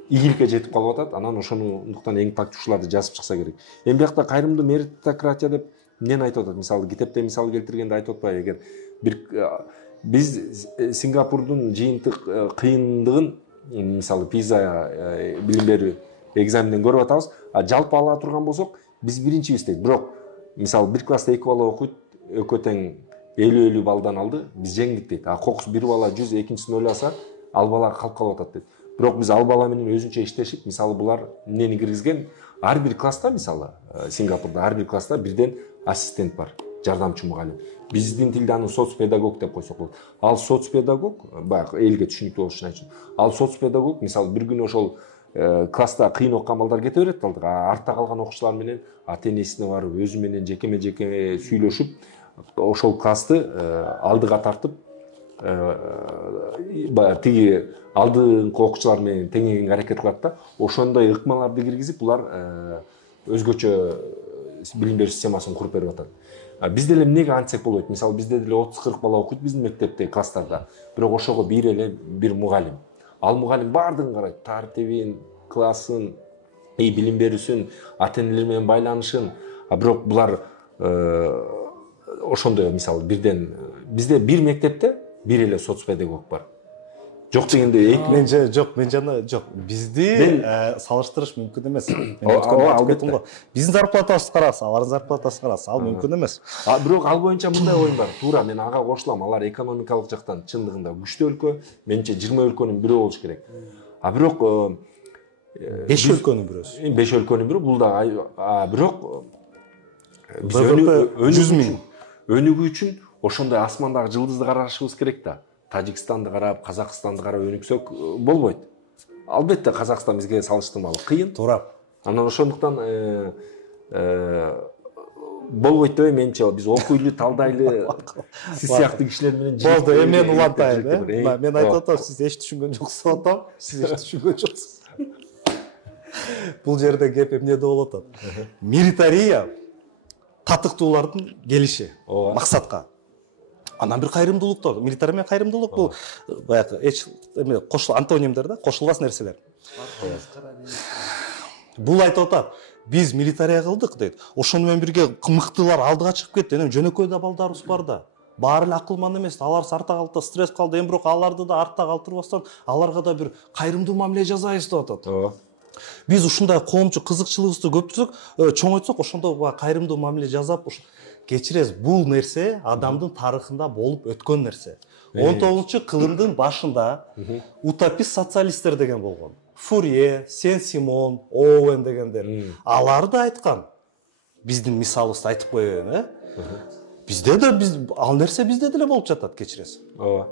ийгиликке жетип калып атат. Анан ошондуктан эң пактушуларды жазып чыкса керек. Эми биякта кайрымдуу меритократия деп эмнени айтып атат? Мисалы китепте мисал келтиргенде айтып атпайбы, эгер бир биз Сингапурдун жыйынтык кыйындыгын мисалы пиза билим берүү экзаменден көрүп атабыз. Жалпы ала турган болсок, биз биринчибиз дейт. Бирок мисалы бир класста 2 бала окуйт, экөө тең 50 балдан алды, биз жеңдик дейт. Кокус бир бала 100, экинчисин ойласа, ал бала калып атат дейт. Бирок биз ал бала менен өзүнчө иштешип, мисалы булар эмнени киргизген? Ар бир класста, мисалы Сингапурда ар бир класста бирден ассистент бар, жардамчы мугалим. Биздин тилде аны соцпедагог деп койсок болот. Ал соцпедагог, баягы элге түшүнүктүү болуш үчүн айтчу. Ал соцпедагог мисалы бир күнү ошол класста кыйын окуган балдар кете берет алдыга, артта калган окуучулар менен ата-энесине барып, өзү менен жеке сүйлөшүп, ошол классты алдыга тартып, тиги алдыңкы окуучулар менен теңегенге аракет кылат да. Ошондой ыкмаларды киргизип, булар өзгөчө билим берүү системасын куруп берип атат. Бизде эле эмнеге антсек болбойт? Мисалы бизде деле 30-40 бала окуйт биздин мектепте, класстарда. Бирок ошого бир мугалим. Ал мугалим баардыгын карайт, тартибин, классын, билим берүүсүн, ата-энелер менен байланышын. Бирок булар ошондой мисалы бирден бизде бир мектепте бир эле соцпедагог бар. Жок дегенде мен жана жок. Бизди салыштырыш мүмкүн эмес. Биздин зарплатабызды караңыз, алардын зарплатасын караңыз, ал мүмкүн эмес. Бирок ал боюнча мындай оюм бар. Туура мен ага кошулам. Алар экономикалык жактан чындыгында күчтүү өлкө, менимче 20 өлкөнүн бирөө болуш керек. Бирок 5 өлкөнүн бирөөсү. 5 өлкөнүн бирөө бул да бирок биз 100 миң өнүгүү үчүн ошондой асмандагы жылдызды карашыбыз керек да. Тажикстанды карап, Казакстанды карап өнүксөк болбойт. Албетте Казакстан бизге салыштырмалуу кыйын. Туура. Анан ошондуктан болбойт деп менимче биз окуйлу, талдайлы сиз сыяктуу кишилер менен болду. Мен улантайын, мен айтып атам, сиз эч түшүнгөн жоксуз деп атам. Сиз эч түшүнгөн жоксуз. Бул жерде кеп эмнеде болуп атат? Меритария татыктуулардын келиши максатка. Анан бир кайрымдуулуктор, милитария менен кайрымдуулук бул баягы антонимдер да, кошулбас нерселер. Бул айтып атат, биз милитария кылдык дейт. Ошону менен бирге мыктылар алдыга чыгып кетти. Эми жөнөкөй да балдарыбыз бар да. Баары эле акылман эмес, алар артта калды, стресс калды. Эми бирок аларды да артта калтырбастан, аларга да бир кайрымдуу мамиле жасайбыз деп атат. Биз ушундай коомчу кызыкчылыгыбызды көптүрсөк, чоңойтсок, ошондо кайрымдуу мамиле жасап, кечиресиз, бул нерсе адамдын тарыхында болуп өткөн нерсе. 19 кылымдын башында утопист социалисттер деген болгон. Фурье, Сен-Симон, Оуэн дегендер. Алар да айткан. Биздин мисалыбызды айтып коеюн, Бизде да ал нерсе бизде деле болуп жатат, кечиресиз.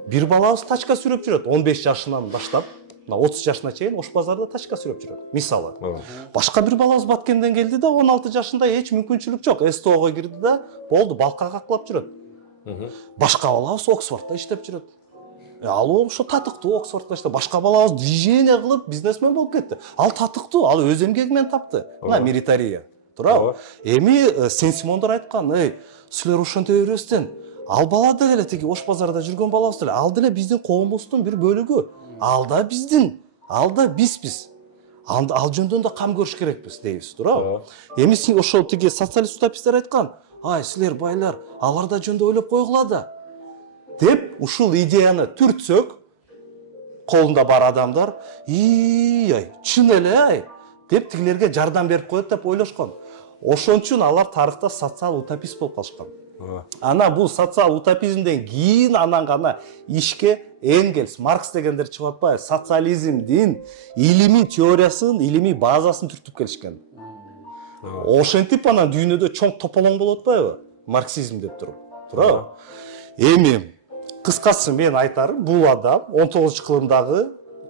Бир балабыз тачка сүрөп жүрөт 15 жашынан баштап. 30 жашына чейин ош базарда тачка сүрөп жүрөт. Мисалы. Башка бир балабыз Баткенден келди да 16 жашында эч мүмкүнчүлүк жок. СТОго кирди да, болду, балка каклап жүрөт. Башка балабыз Оксфордто иштеп жүрөт. Ал ошо татыктуу Оксфордто иштеп, башка балабыз движение кылып бизнесмен болуп кетти. Ал татыктуу, ал өз эмгеги менен тапты. Мына меритария. Туурабы? Эми Сен-Симондор айткан, силер ошонто бербестен, ал бала деле тиги ош базарда жүргөн балабыз деле, ал деле биздин коомубуздун бир бөлүгү. Ал да биздин, ал да бизбиз. Ал жөндөн да кам көрүш керекпиз дейбиз, туурабы? Эми ошол тиги социалист утописттер айткан, силер байлар, алар да жөндө ойлоп койгула да. Деп ушул идеяны түртсөк, колунда бар адамдар, чын эле, деп тигилерге жардам берип коет деп ойлошкон. Ошон үчүн алар тарыхта социал утопист болуп калышкан. Ана бул социал утопизмден кийин анан гана ишке Энгельс, Маркс дегендер чыгып атпайбы? Социализмдин илимий теориясын, илимий базасын түртүп келишкен. Ошентип анан дүйнөдө чоң тополоң болуп атпайбы? Марксизм деп туруп. Туурабы? Эми кыскасы мен айтарым, бул адам 19 кылымдагы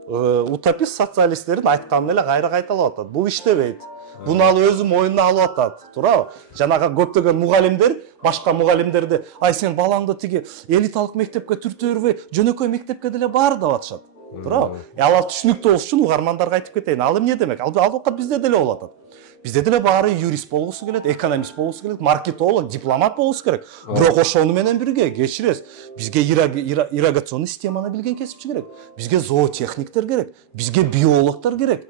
утопист социалисттердин айтканын эле кайра кайталап атат. Бул иштебейт. Буну ал өзү мойнуна алып атат, туурабы? Жанагы көптөгөн мугалимдер, башка мугалимдерди, сен балаңды тиги элиталык мектепке түртө бербей, жөнөкөй мектепке деле бар деп атышат. Туурабы? Алар түшүнүктүү болуш үчүн угармандарга айтып кетейин. Ал эмне демек? Ал убакыт бизде деле болуп атат. Бизде деле баары юрист болгусу келет, экономист болгусу келет, маркетолог, дипломат болгусу керек. Бирок ошону менен бирге кечиресиз, бизге ирригационный системаны билген кесипчи керек. Бизге зоотехниктер керек, бизге биологдор керек.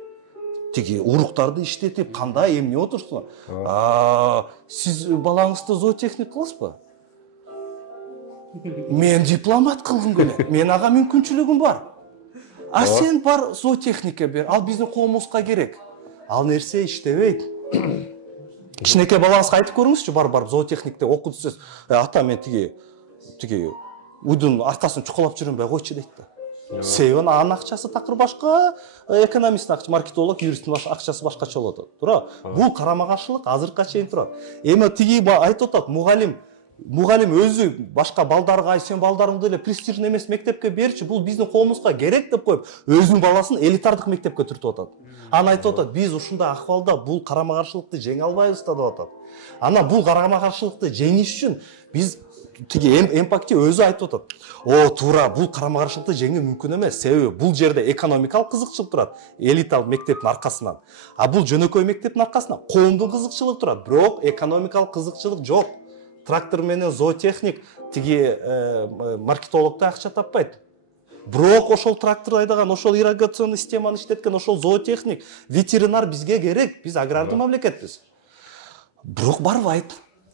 тиги уруктарды иштетип кандай эмне отурсуңар. Сиз балаңызды зоотехник кыласызбы? Мен дипломат кылгым келет. Мен ага мүмкүнчүлүгүм бар. А сен бар зоотехникке бер. Ал биздин коомубузга керек. Ал нерсе иштебейт. Кичинекей балаңызга айтып көрүңүзчү, барып зоотехникте окуду десеңиз, ата мен тиги уйдун аркасын чукулап жүрүнбөй койчу дейт да. Себеби анын акчасы такыр башка, экономисттин акчасы, маркетолог, юристтин акчасы башкача болот. Туура? Бул карама каршылык азыркыга чейин турат. Эми тиги айтып атат, мугалим өзү башка балдарга, ай сен балдарыңды эле престижный эмес мектепке берчи, бул биздин коомубузга керек деп коюп, өзүнүн баласын элитардык мектепке түртүп атат. Аны айтып атат, биз ушундай акыбалда бул карама каршылыкты жеңе албайбыз деп атат. Анан бул карама каршылыкты жеңиш үчүн биз тиги эмпакти өзү айтып атат. Туура, бул карама каршылыкты жеңүү мүмкүн эмес. Себеби бул жерде экономикалык кызыкчылык турат, элиталык мектептин аркасынан. А бул жөнөкөй мектептин аркасынан коомдун кызыкчылыгы турат, бирок экономикалык кызыкчылык жок. Трактор менен зоотехник тиги маркетологдо акча таппайт. Бирок ошол трактор айдаган, ошол ирригационный системаны иштеткен ошол зоотехник, ветеринар бизге керек. Биз агрардуу мамлекетпиз. Бирок барбайт.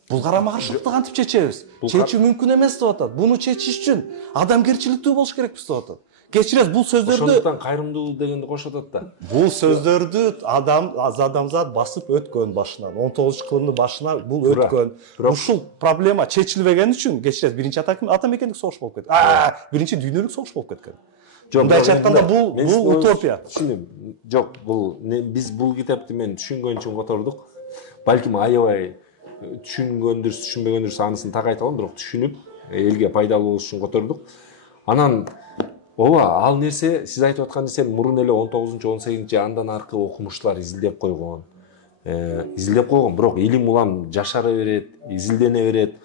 Бул карама каршылыкты кантип чечебиз? Чечүү мүмкүн эмес деп атат. Буну чечиш үчүн адамгерчиликтүү болуш керекпиз деп атат. Кечиресиз, бул сөздөрдү ошондуктан кайрымдуу дегенди кошот атат да. Бул сөздөрдү адамзат басып өткөн башынан, 19-кылымдын башына бул өткөн. Ушул проблема чечилбеген үчүн кечиресиз, биринчи атамекендик согуш болуп кетти. Биринчи дүйнөлүк согуш болуп кеткен. Мындайча айтканда бул утопия. Түшүнөм. Жок, биз бул китепти мен түшүнгөн үчүн котордук. Балким аябай түшүнбөгөндүр, анысын так айта алам, бирок түшүнүп элге пайдалуу болуш үчүн котордук. Анан ал нерсе, сиз айтып аткан нерсени мурун эле 19-18 андан аркы окумуштуулар изилдеп койгон. Бирок илим улам жашара берет, изилдене берет,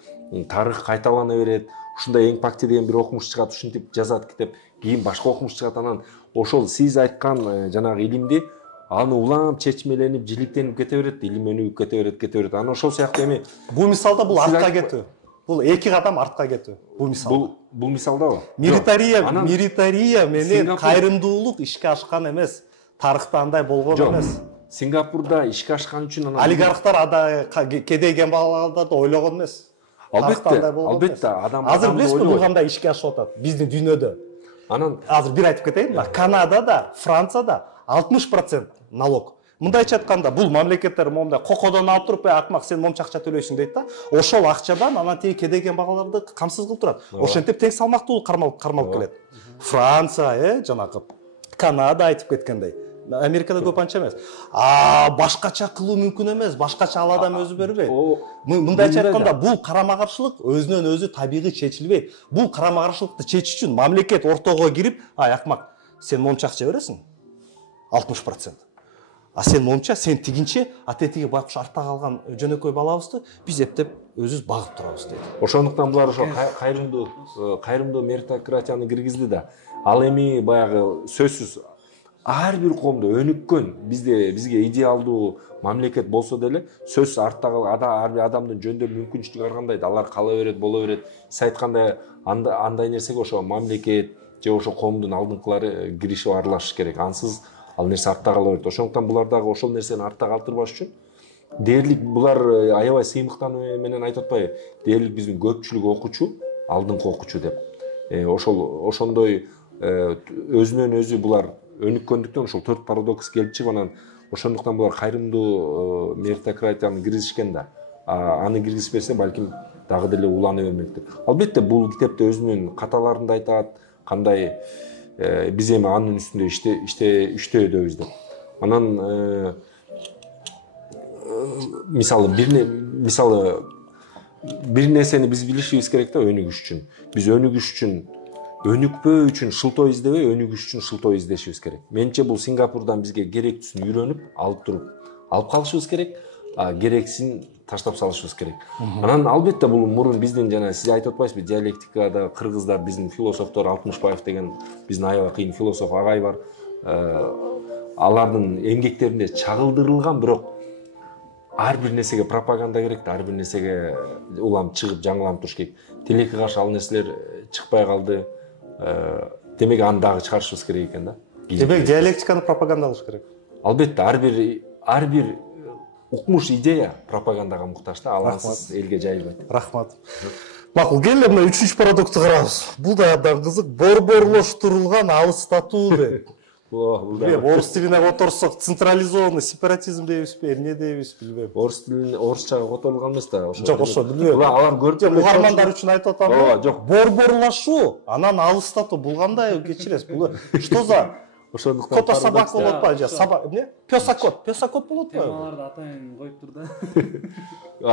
тарых кайталана берет. Ушундай Эмпакти деген бир окумуш чыгат, ушинтип жазат китеп, кийин башка окумуш чыгат. Анан ошол сиз айткан жанагы илимди аны улам чечмеленип, жиликтенип кете берет, илим өнүгүп кете берет. Анан ошол сыяктуу эми бул мисалда бул артка кетүү. Бул эки кадам артка кетүү. Бул мисалда. Бул мисалдабы? Милитария менен кайрымдуулук ишке ашкан эмес. Тарыхта андай болгон эмес. Сингапурда ишке ашкан үчүн олигархтар кедейген балаларды ойлогон эмес. Албетте, адам азыр билесизби бул кандай ишке ашып атат биздин дүйнөдө? Анан азыр бир айтып кетейин, Канадада, Францияда 60% налог. Мындайча айтканда, бул мамлекеттер момундай кокодон алып туруп, акмак сен момча акча төлөйсүң дейт да. Ошол акчадан анан тиги кедейген балаларды камсыз кылып турат. Ошентип тең салмактуу кармалып келет. Франция, жанагы Канада айтып кеткендей. Америкада көп анча эмес. Башкача кылуу мүмкүн эмес, башкача ал адам өзү бербейт. Мындайча айтканда, бул карама каршылык өзүнөн өзү табигый чечилбейт. Бул карама каршылыкты чечиш үчүн мамлекет ортого кирип, акмак, сен момча акча бересиң? 60%. А сен момча, сен тигинче, тетиги байкуш артта калган жөнөкөй балабызды биз эптеп өзүбүз багып турабыз дейт. Ошондуктан булар ошо кайрымдуу меритократияны киргизди да. Ал эми баягы сөзсүз ар бир коомдо өнүккөн, бизге идеалдуу мамлекет болсо деле, сөзсүз артта калган ар бир адамдын жөндөмү мүмкүнчүлүгү ар кандай, алар кала берет, боло берет. Сиз айткандай андай нерсеге ошо мамлекет же ошо коомдун алдыңкылары киришип аралашыш керек. Ансыз ал нерсе артта кала берет. Ошондуктан булар дагы ошол нерсени артта калтырбаш үчүн дээрлик булар аябай сыймыктануу менен айтып атпайбы? Дээрлик биздин көпчүлүк окуучу, алдыңкы окуучу деп. Ошондой өзүнөн өзү булар өнүккөндүктөн ошол 4 парадокс келип чыгып, анан ошондуктан булар кайрымдуу меритократияны киргизишкен да. Аны киргизбесе балким дагы деле улана бермектир. Албетте бул китепте өзүнүн каталарын да айтат, кандай биз эми анын үстүндө иштөөдөбүз деп. Анан мисалы бир нерсени биз билишибиз керек да, өнүгүш үчүн. Биз өнүгүш үчүн, өнүкпөө үчүн шылтоо издебей, өнүгүш үчүн шылтоо издешибиз керек. Менимче бул Сингапурдан бизге керектүүсүн үйрөнүп, алып калышыбыз керек, керексин таштап салышыбыз керек. Анан албетте бул мурун биздин жана сиз айтып атпайсызбы, диалектикада кыргыздар, биздин философтор, Алтымышбаев деген биздин аябай кыйын философ агай бар. Алардын эмгектеринде чагылдырылган, бирок ар бир нерсеге пропаганда керек да, ар бир нерсеге улам чыгып жаңыланып туруш керек. Тилекке каршы ал нерселер чыкпай калды. Демек аны дагы чыгарышыбыз керек экен да. Демек диалектиканы пропагандалаш керек. албетте ар бир укмуш идея пропагандаға муктаж да, ал ансыз элге жайылбайт. Рахмат. Макул, келе мына 3-чү продуктты карабыз. Бул да абдан кызык. Борборлоштурулган алыстатуу деп. Орус тилине которсок централизованный сепаратизм дейбизби, эмне дейбиз билбейм. Орус тилине орусчага которулган эмес да, ошо. Жок, ошо билбейм. Алар көрүп угармандар үчүн айтып атам. Жок, борборлашуу, анан алыстатуу бул кандай кечиресиз? Бул что за ошондуктан кота собак болуп атпайбы же? Собак, эмне? Пёсакот болуп атпайбы? Темаларды атайын коюптур да.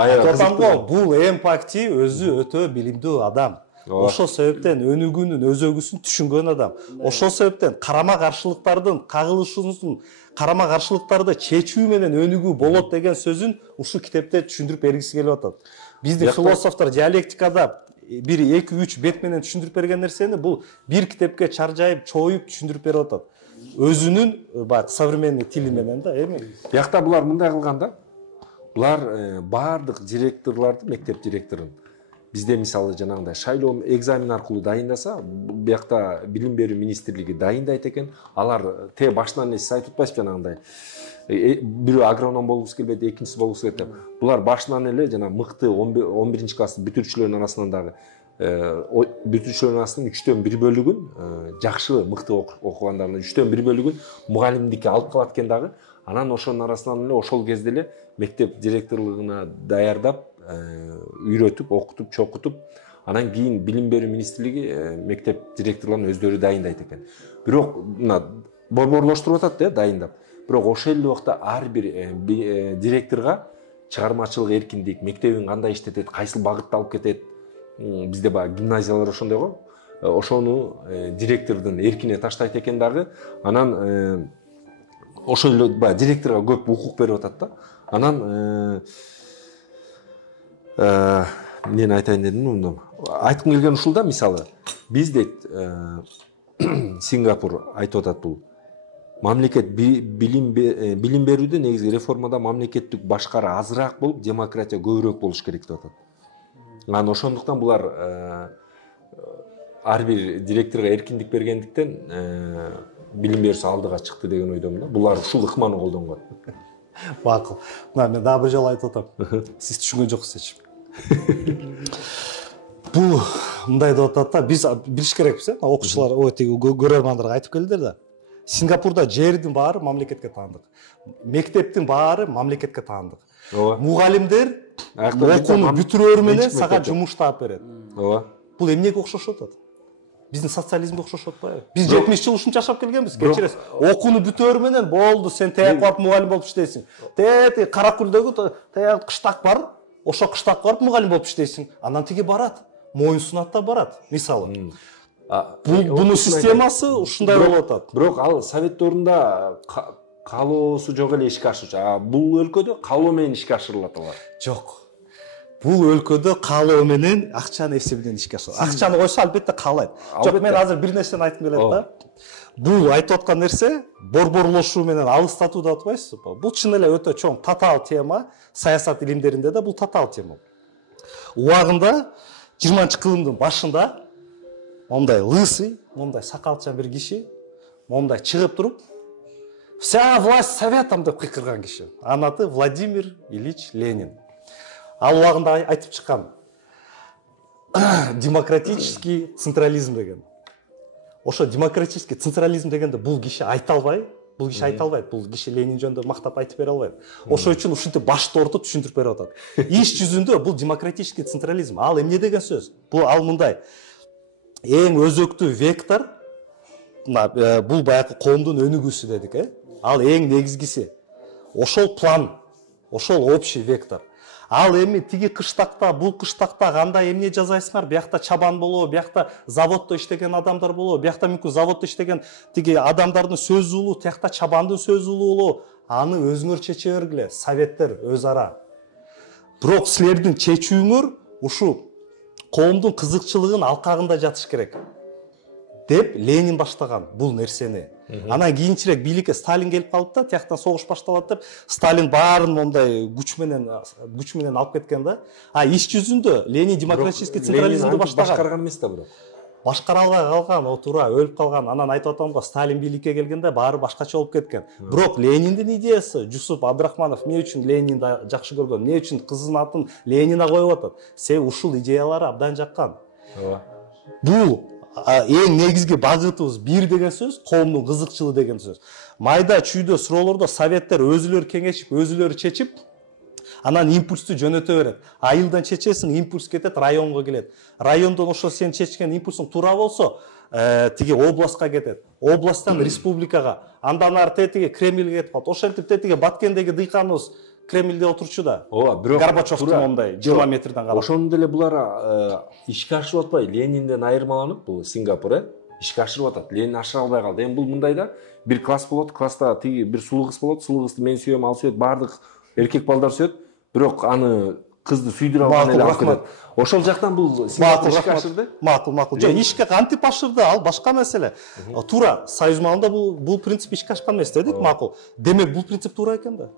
Айтам го, бул эмпати өзү өтө билимдүү адам. Ошол себептен өнүгүүнүн өзөгүсүн түшүнгөн адам. Ошол себептен карама каршылыктардын кагылышуусун, карама каршылыктарды чечүү менен өнүгүү болот деген сөзүн ушул китепте түшүндүрүп бергиси келип атат. Биздин философтор диалектикада 1-2-3 бет менен түшүндүрүп берген нерсени бул бир китепке чаржайып, чоюп түшүндүрүп берип атат. Өзүнүн современный тили менен да, эми. Биякта булар мындай кылганда, булар баардык директорлорду, мектеп директорун бизде мисалы жанагындай шайлоо экзамен аркылуу дайындаса, биякта билим берүү министрлиги дайындайт экен. Алар башынан эле сиз айтып атпайсызбы жанагындай бирөө агроном болгусу келбейт, экинчиси болгусу келет деп. Булар башынан эле жана мыкты 11 класс бүтүрүүчүлөрдүн арасынан дагы бүтүрүүчүлөрдүн арасынан 3/1 бөлүгүн жакшы мыкты окугандарынын 3/1 бөлүгүн мугалимдикке алып калат экен дагы. Анан ошонун арасынан эле ошол кезде эле мектеп директорлугуна даярдап, үйрөтүп, окутуп, чокутуп, анан кийин билим берүү министрлиги мектеп директорлорун өздөрү дайындайт экен. Бирок мына борборлоштуруп атат да, дайындап. Бирок ошол эле убакта ар бир директорго чыгармачылык эркиндик, мектебин кандай иштетет, кайсыл багытта алып кетет. Бизде баягы гимназиялар ошондой го. Ошону директордун эркине таштайт экен дагы. Анан ошол эле баягы директорго көп укук берип атат да. Анан эмнени айтайын дедим мындан. Айткым келген ушул да, мисалы бизде Сингапур айтып атат бул. Мамлекет билим берүүдө негизги реформада мамлекеттик башкаруу азыраак болуп, демократия көбүрөөк болуш керек деп атат. Анан ошондуктан булар ар бир директорго эркиндик бергендиктен билим берүүсү алдыга чыкты деген ойдомун да. Булар ушул ыкманы колдонгон. Макул. Мына мен дагы бир жолу айтып атам. Сиз түшүнгөн жоксуз. Бул мындай деп атат да, биз билиш керекпиз, окуучулар, көрөрмандарга айтып келдилер да. Сингапурда жердин баары мамлекетке таандык. Мектептин баары мамлекетке таандык. Мугалимдер окууну бүтүрөр менен сага жумуш таап берет. Бул эмнеге окшошуп атат? Биздин социализмге окшошуп атпайбы? Биз 70 жыл ушунча жашап келгенбиз. Кечиресиз. Окууну бүтөөр менен болду, сен таяк барып мугалим болуп иштейсиң. Каракөлдөгү таяк кыштак бар, ошо кыштакка барып мугалим болуп иштейсиң. Анан тиги барат, моюн сунат да барат, мисалы. Бунун системасы ушундай болуп атат. Бирок ал совет дорунда каалоосу жок эле ишке ашырчу. Бул өлкөдө каалоо менен ишке ашырылат алар. Жок. Бул өлкөдө каалоо менен акчанын эсебинен ишке ашырат. Акчаны койсо албетте каалайт. Жок, мен азыр бир нерсени айткым келет да. Бул айтып аткан нерсе борборлошуу менен алыстатуу деп атпайсызбы? Бул чын эле өтө чоң татаал тема, саясат илимдеринде да бул татаал тема. Убагында 20-кылымдын башында мондай лысый, мондай сакалчан бир киши, мондай чыгып туруп, вся власть советом деп кыйкырган киши. Анын аты Владимир Ильич Ленин. Ал убагында айтып чыккан демократический централизм деген. Ошо демократический централизм дегенде бул киши айта албайт. Бул киши Ленин жөнүндө мактап айтып бере албайт. Ошо үчүн ушинтип башты ортуп түшүндүрүп берип атат. Иш жүзүндө бул демократический централизм. Ал эмне деген сөз? Бул ал мындай. Эң өзөктүү вектор, бул баягы коомдун өнүгүүсү дедик, ал эң негизгиси. Ошол план, ошол общий вектор. Ал эми тиги кыштакта, бул кыштакта кандай эмне жасайсыңар? Биякта чабан болобу, биякта заводдо иштеген адамдар болобу, биякта мүмкүн заводдо иштеген тиги адамдардын сөзү улуу, тиякта чабандын сөзү улуу болобу? Аны өзүңөр чече бергиле, советтер өз ара. Бирок силердин чечүүңөр ушу коомдун кызыкчылыгын алкагында жатыш керек деп Ленин баштаган бул нерсени. Анан кийинчерээк бийликке Сталин келип калып да, тияктан согуш башталат деп Сталин баарын мондай күч менен алып кеткен да. Иш жүзүндө Ленин демократический централизмди баштаган. Башкарган эмес да бирок. башкара албай калган, о туура өлүп калган. Анан айтып атам го, Сталин бийликке келгенде баары башкача болуп кеткен. Бирок Лениндин идеясы, Жусуп Абдрахманов эмне үчүн Ленинди жакшы көргөн, эмне үчүн кызынын атын Ленина коюп атат? Себеби ушул идеялары абдан жаккан. Бул эң негизги багытыбыз бир деген сөз, коомдун кызыкчылыгы деген сөз. Майда чүйдө суроолордо советтер өзүлөрү кеңешип, өзүлөрү чечип, анан импульсту жөнөтө берет. Айылдан чечесиң, импульс кетет, районго келет. Райондон ошо сен чечкен импульсуң туура болсо, тиги областка кетет. Областтан республикага, андан ары тетиги Кремльге кетип калат. Ошентип тетиги Баткендеги дыйканыбыз Кремльде отурчу да. Ооба, бирок Горбачевдун мондай 20 метрден карап. Ошондо деле булар ишке ашырып атпай, Ленинден айырмаланып, бул Сингапур, ишке ашырып атат. Ленин ашыра албай калды. Эми бул мындай да, бир класс болот, класста тиги бир сулуу кыз болот, сулуу кызды мен сүйөм, ал сүйөт, баардык эркек балдар сүйөт, бирок аны кызды сүйдүрө алган эле алып кетет. Ошол жактан бул Сингапур ишке ашырды. Макул. Жок, ишке кантип ашырды, ал башка маселе. Туура, союз маалында бул принцип ишке ашкан эмес дедик, макул. Демек бул принцип туура экен да.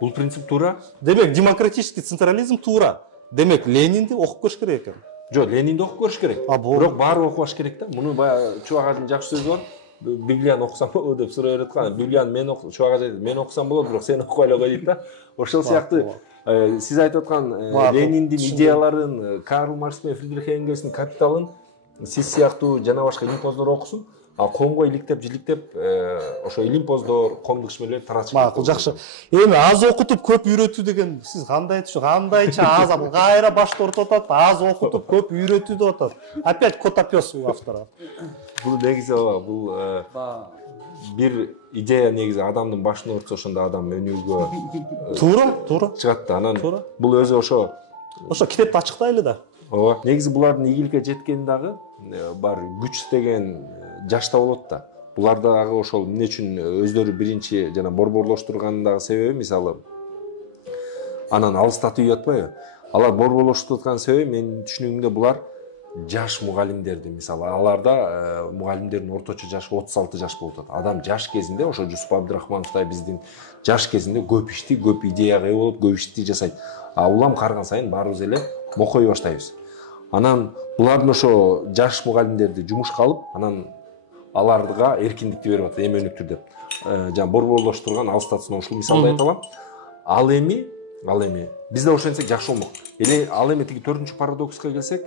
Бул принцип туура. Демек демократический централизм туура. Демек Ленинди окуп көрүш керек экен. Жок, Ленинди окуп көрүш керек. Бирок баары окубаш керек да. Муну баягы Чубак ажынын жакшы сөзү бар. Библияны окусам болобу деп сурап берет го. Библияны Чубак ажы мен окусам болот, бирок сен окубай эле кой дейт да. Ошол сыяктуу сиз айтып аткан Лениндин идеяларын, Карл Маркс менен Фридрих Энгельстин Капиталын сиз сыяктуу жана башка илимпоздор окусун. Коомго иликтеп, жиликтеп, ошо илимпоздор, коомдук ишмерлер таратышып. Макул, жакшы. Эми аз окутуп көп үйрөтүү деген сиз кандай түшүн? Кандайча аз кайра башты ортотуп атат, аз окутуп көп үйрөтүү деп атат. Опять котопёс бул авторга. Бул негизи бул бир идея негизи адамдын башын ортсо ошондо адам өнүүгө Туура. чыгат да. Анан бул өзү ошо китепти ачыктайлы да. Ооба. Негизи булардын ийгиликке жеткени дагы бар күч деген жашта болот да. Булар дагы ошол эмне үчүн өздөрү биринчи жана борборлоштургандагы себеби, мисалы, анан алыстатып үйүп атпайбы? Алар борборлоштуруп аткан себеби менин түшүнүгүмдө булар жаш мугалимдерди, мисалы, аларда мугалимдердин орточо жашы 36 жаш болуп атат. Адам жаш кезинде, ошо Жусуп Абдрахмановдай биздин жаш кезинде көп ишти, көп идеяга ээ болот, көп ишти жасайт. А улам карган сайын баарыбыз эле мокой баштайбыз. Анан булардын ошо жаш мугалимдерди жумушка алып, анан аларга эркиндикти берип атат, эмөнүктүр деп. Жана борборлоштурган алыстатсын, ушул мисалды айта алам. Ал эми бизде ошентсек жакшы болмок. Ал эми тиги 4-чү парадокска келсек,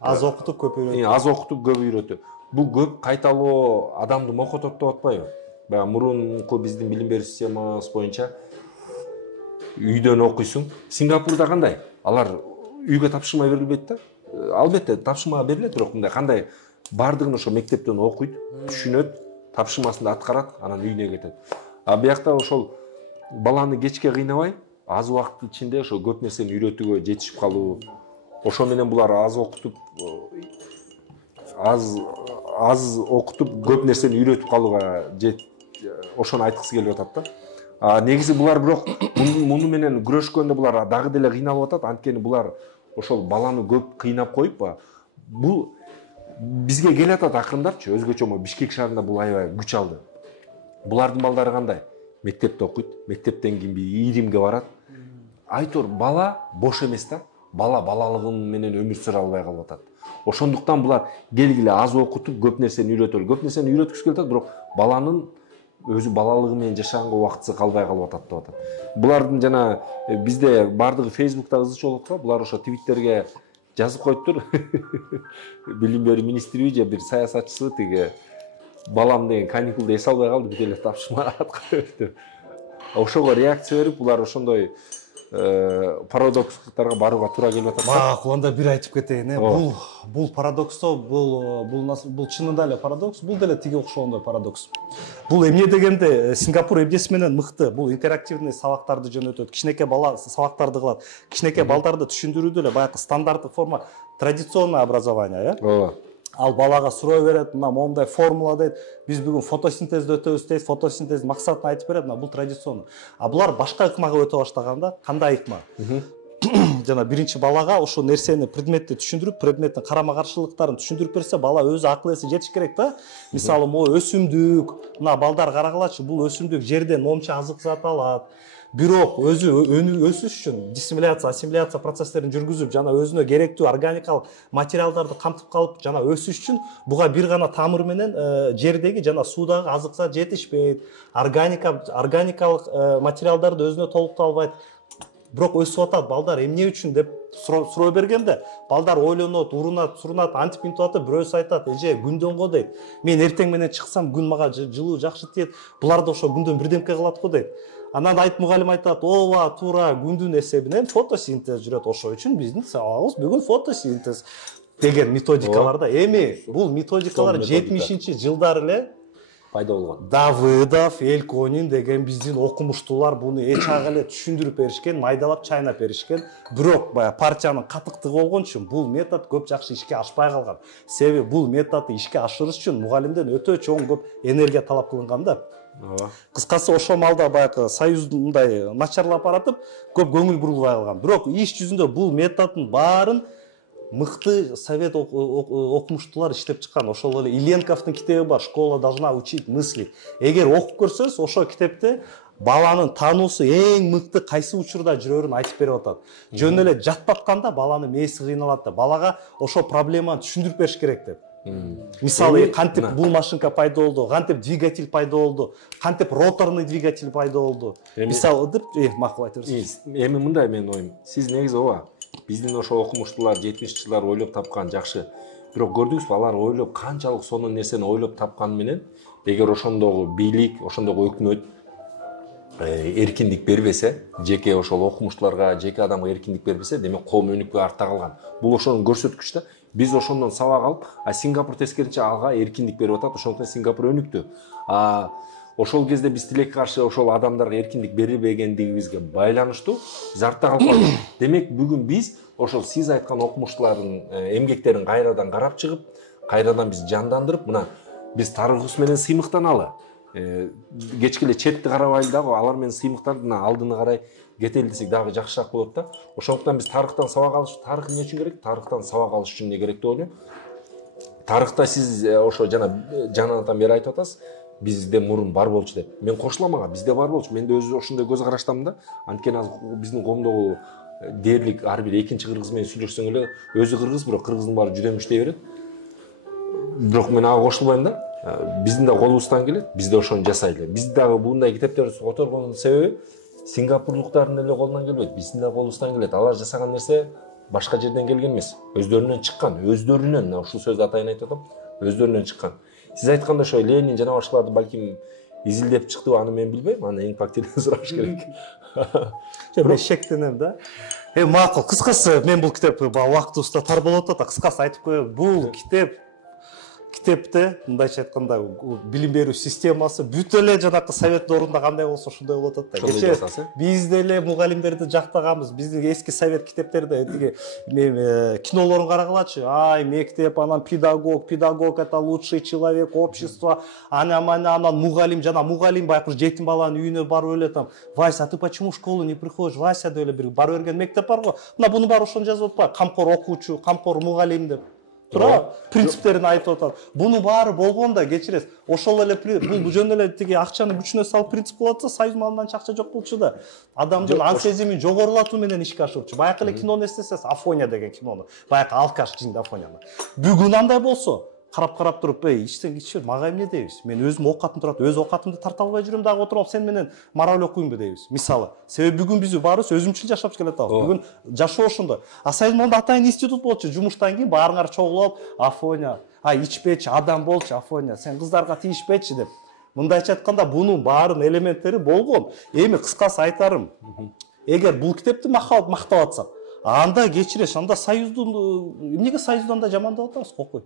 аз окутуп көп үйрөтүү. Аз окутуп көп үйрөтүү. Бул көп кайталоо адамды мокотот деп атпайбы? Баягы мурунку биздин билим берүү системабыз боюнча үйдөн окуйсуң. Сингапурда кандай? Алар үйгө тапшырма берилбейт да. Албетте тапшырма берилет, бирок мындай кандай бардыгын ошо мектептен окуйт, түшүнөт, тапшырмасын да аткарат, анан үйүнө кетет. А биякта ошол баланы кечке кыйнабай, аз убакыттын ичинде ошо көп нерсени үйрөтүүгө жетишип калуу. Ошо менен булар аз окутуп көп нерсени үйрөтүп калууга ошону айткысы келип атат да. Негизи булар бирок муну менен күрөшкөндө булар дагы деле кыйналып атат. Анткени булар ошол баланы көп кыйнап коюп, бул бизге келип атат акырындарчы. Өзгөчө Бишкек шаарында бул аябай күч алды. Булардын балдары кандай? Мектепте окуйт, мектептен кийин ийримге барат. Айтор бала бош эмес да. Бала балалыгы менен өмүр сүрө албай калып атат. Ошондуктан булар келгиле аз окутуп көп нерсени үйрөтөлү. Көп нерсени үйрөткүсү келип атат, бирок баланын өзү балалыгы менен жашаганга убактысы калбай калып атат деп атат. Булардын жана бизде бардыгы Facebook'та ызычы болот го, булар ошо Twitter'ге жазып коюптур. Билим берүү министриби же бир саясатчысы тиги балам деген каникулда эс албай калды, бүт эле тапшырма аткарып деп. Ошого реакция берип, булар ошондой парадокстарга барууга туура келип атат. Макул, анда бир айтып кетейин. Бул парадоксто, бул чынында эле парадокс, бул деле тиги окшогондой парадокс. Бул эмне дегенде Сингапур эмнеси менен мыкты? Бул интерактивный сабактарды жөнөтөт. Кичинекей бала сабактарды кылат. Кичинекей балдарды түшүндүрүүдө эле баягы стандарттык форма, традиционное образование, Ооба. Ал балага суроо берет, мына момундай формула дейт. Биз бүгүн фотосинтезди өтөбүз дейт, фотосинтездин максатын айтып берет, мына бул традиционный. А булар башка ыкмага өтө баштаганда, кандай ыкма? Жана биринчи балага ошол нерсени, предметти түшүндүрүп, предметтин карама-каршылыктарын түшүндүрүп берсе, бала өзү акыл эси жетиш керек да. Мисалы, могу өсүмдүк, мына балдар карагылачы, бул өсүмдүк жерден момча азык зат алат. бирок өзү өсүш үчүн диссимиляция ассимиляция процесстерин жүргүзүп жана өзүнө керектүү органикалык материалдарды камтып калып жана өсүш үчүн буга бир гана тамыр менен жердеги жана суудагы азыкка жетишпейт, органикалык материалдарды өзүнө толуктуу албайт. Бирок өсүп атат балдар эмне үчүн деп суроо бергенде балдар ойлонот, урунат, сурунат, антип минтип атып, бирөөсү айтат, эже күндөн го дейт. Мен эртең менен чыксам күн мага жылуу жакшы тиет, булар да ошо күндөн бирдемке кылат го дейт. Анан мугалим айтат, ооба, туура, күндүн эсебинен фотосинтез жүрөт, ошо үчүн биздин сабагыбыз бүгүн фотосинтез деген методикаларда. Эми бул методикалар 70-жылдары эле пайда болгон. Давыдов, Эльконин деген биздин окумуштуулар буну эч ак эле түшүндүрүп беришкен, майдалап чайнап беришкен. Бирок баягы партиянын катыктыгы болгон үчүн бул метод көп жакшы ишке ашпай калган. Себеби бул методду ишке ашырыш үчүн мугалимден өтө чоң көп энергия талап кылынган да. Кыскасы ошол малда баягы союз мындай начарлап баратып, көп көңүл бурулбай калган. Бирок иш жүзүндө бул методдун баарын мыкты совет окумуштуулар иштеп чыккан. Ошол эле Иленковдун китеби бар, «Школа должна учить мыслить». Эгер окуп көрсөңүз, ошол китепте баланын таануусу эң мыкты кайсы учурда жүрөрүн айтып берип атат. Жөн эле жатпатканда баланын мээси кыйналат да, балага ошол проблеманы түшүндүрүп бериш керек деп. Мисалы, кантип бул машинка пайда болду, кантип двигатель пайда болду, кантип роторный двигатель пайда болду. Мисалы деп, макул айта берсеңиз. Эми мындай менин оюм. Сиз негизи ооба биздин ошо окумуштуулар 70-жылдары ойлоп тапкан жакшы. Бирок көрдүңүзбү, алар ойлоп канчалык сонун нерсени ойлоп тапканы менен, эгер ошондогу бийлик, ошондогу өкмөт эркиндик бербесе, жеке ошол окумуштууларга, жеке адамга эркиндик бербесе, демек коом өнүкпөй артта калган. Бул ошонун көрсөткүчү да. Биз ошондон сабак алып, Сингапур тескерисинче ага эркиндик берип атат, ошондуктан Сингапур өнүктү. Ошол кезде биз тилекке каршы ошол адамдарга эркиндик бербегендигибизге байланыштуу биз артта калып калдык. Демек бүгүн биз ошол сиз айткан окумуштуулардын эмгектерин кайрадан карап чыгып, кайрадан биз жандандырып, мына биз тарыхыбыз менен сыймыктаналы. Кечке эле четти карабайлы дагы, алар менен сыймыктанып, мына алдыны карай кетели десек дагы жакшыраак болот да. Ошондуктан биз тарыхтан сабак алыш, тарых эмне үчүн керек? Тарыхтан сабак алыш үчүн эмне керек деп ойлойм. Тарыхта сиз ошо жанадан бери айтып атасыз, бизде мурун бар болчу деп. Мен кошулам ага, бизде бар болчу. Мен да өзү ошондой көз караштамын да. Анткени азыр биздин коомдогу дээрлик ар бир экинчи кыргыз менен сүйлөшсөң эле өзү кыргыз, бирок кыргыздын баары жүдөм иштей берет. Бирок мен ага кошулбайм да. Биздин да колубуздан келет, биз да ошону жасайлы. Биз дагы мындай китептерди которгондун себеби сингапурлуктардын эле колунан келбейт, биздин да колубуздан келет. Алар жасаган нерсе башка жерден келген эмес, өздөрүнөн чыккан, өздөрүнөн, ушул сөздү атайын айтып атам, өздөрүнөн чыккан. Сиз айткандай ошо Ленин жана башкаларды балким изилдеп чыктыбы, аны мен билбейм, аны эң фактилерден сураш керек. Мен шектенем да. Макул, кыскасы мен бул китеп убактыбызда тар болуп атат, кыскасы айтып коеюн. Бул китепте мындайча айтканда билим берүү системасы бүт эле жанакы совет доорунда кандай болсо ошондой болуп атат да. Кечээ биз деле мугалимдерди жактаганбыз. Биздин эски совет китептерде тиги кинолорун карагылачы. Ай, мектеп, анан педагог это лучший человек общества. Анан мугалим жана мугалим баягы жетим баланын үйүнө барып эле там, Вася, а ты почему в школу не приходишь? Вася деп эле бир барып берген мектеп бар го. Мына буну баары ошону жазып атпайбы? Камкор окуучу, камкор мугалим деп. Тура принциптерин айтып атат. Буну баары болгон да, кечиресиз. Ошол эле бул жөн эле тиги акчаны күчүнө салып принцип кылып атса, союз малынан акча жок болчу да. Адамдын ан сезимин жогорулатуу менен ишке ашырчу. Баягы эле кинону эстесеңиз, Афоня деген кинону. Баягы алкаш жинди Афоняны. Бүгүн андай болсо, карап туруп, ичсең ичпе, мага эмне дейбиз? Мен өзүм окатым турат, өз окатымды тарта албай жүрөм дагы отуруп алып, сен менен мораль окуймбу дейбиз. Мисалы, себеби бүгүн биз баарыбыз өзүмчүл жашап келатабыз. Бүгүн жашоо ошондой. Союз малында атайын институт болчу, жумуштан кийин баарыңар чогулуп, Афоня, ичпечи, адам болчу, Афоня, сен кыздарга тийишпечи деп. Мындайча айтканда, бунун баарын элементтери болгон. Эми кыскасы айтарым, эгер бул китепти мактап атсак, анда кечиресиз, анда союздун эмнеге союздан да жамандап атабыз, кокой.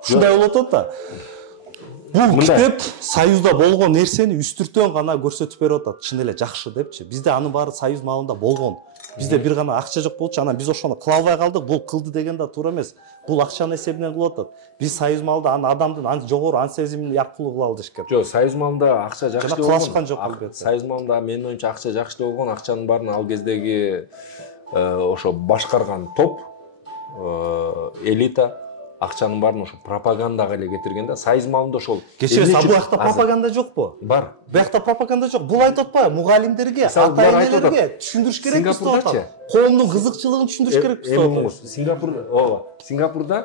Ушундай болуп атат да. Бул китеп союзда болгон нерсени үстүртөн гана көрсөтүп берип атат. Чын эле жакшы депчи. Бизде анын баары союз маалында болгон. Бизде бир гана акча жок болчу, анан биз ошону кыла албай калдык. Бул кылды деген да туура эмес. Бул акчанын эсебинен кылып атат. Биз союз маалында аны адамдын жогору ан сезимин аркылуу кыла алдыш керек. Жок, союз маалында акча жакшы болгон. Кылышкан жок албетте. Союз маалында менин оюмча акча жакшы болгон, акчанын баарын ал кездеги ошо башкарган топ, элита акчанын баарын ошо пропагандага эле кетирген да. Сайыз маалында ошол кечиресиз, бул жакта пропаганда жокпу? Бар. Бул жакта пропаганда жок. Бул айтып атпайбы? Мугалимдерге, ата-энелерге түшүндүрүш керекпиз деп атат. Коомдун кызыкчылыгын түшүндүрүш керекпиз деп атат. Сингапурда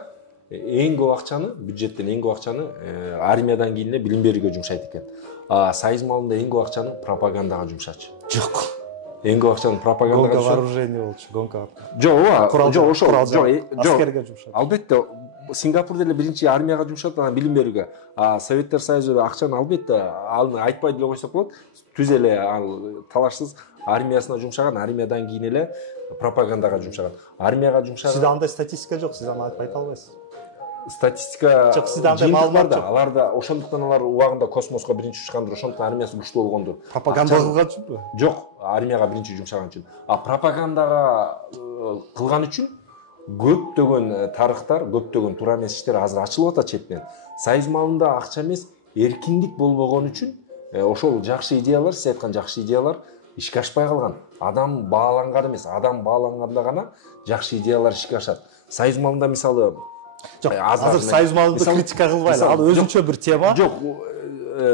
эң көп акчаны, бюджеттен эң көп акчаны армиядан кийин эле билим берүүгө жумшайт экен. Сайыз маалында эң көп акчаны пропагандага жумшачу. Жок. Эң көп акчаны пропагандага Гонка вооружение болчу, гонка. Жок, ошол аскерге жумшат. Албетте, Сингапурда эле биринчи армияга жумшат, анан билим берүүгө. Советтер Союзу акчаны албетте, аны айтпай деле койсок болот. Түз эле талашсыз армиясына жумшаган, армиядан кийин эле пропагандага жумшаган. Армияга жумшаган. Сизде андай статистика жок, сиз аны айта албайсыз. Статистика жок, сизде андай маалымат жок. Аларда ошондуктан алар убагында космоско биринчи учкандыр, ошондуктан армиясы күчтүү болгондур. Пропаганда кылган үчүнбү? Жок, армияга биринчи жумшаган үчүн. Пропагандага кылган үчүн көптөгөн тарыхтар, көптөгөн туура эмес иштер азыр ачылып атат четинен. Сайыз маалында акча эмес, эркиндик болбогон үчүн ошол жакшы идеялар, сиз айткан жакшы идеялар ишке ашпай калган. Адам бааланган эмес, адам бааланганда гана жакшы идеялар ишке ашат. Сайыз маалында мисалы азыр Союз маалында критика кылбайлы. Ал өзүнчө бир тема. Жок,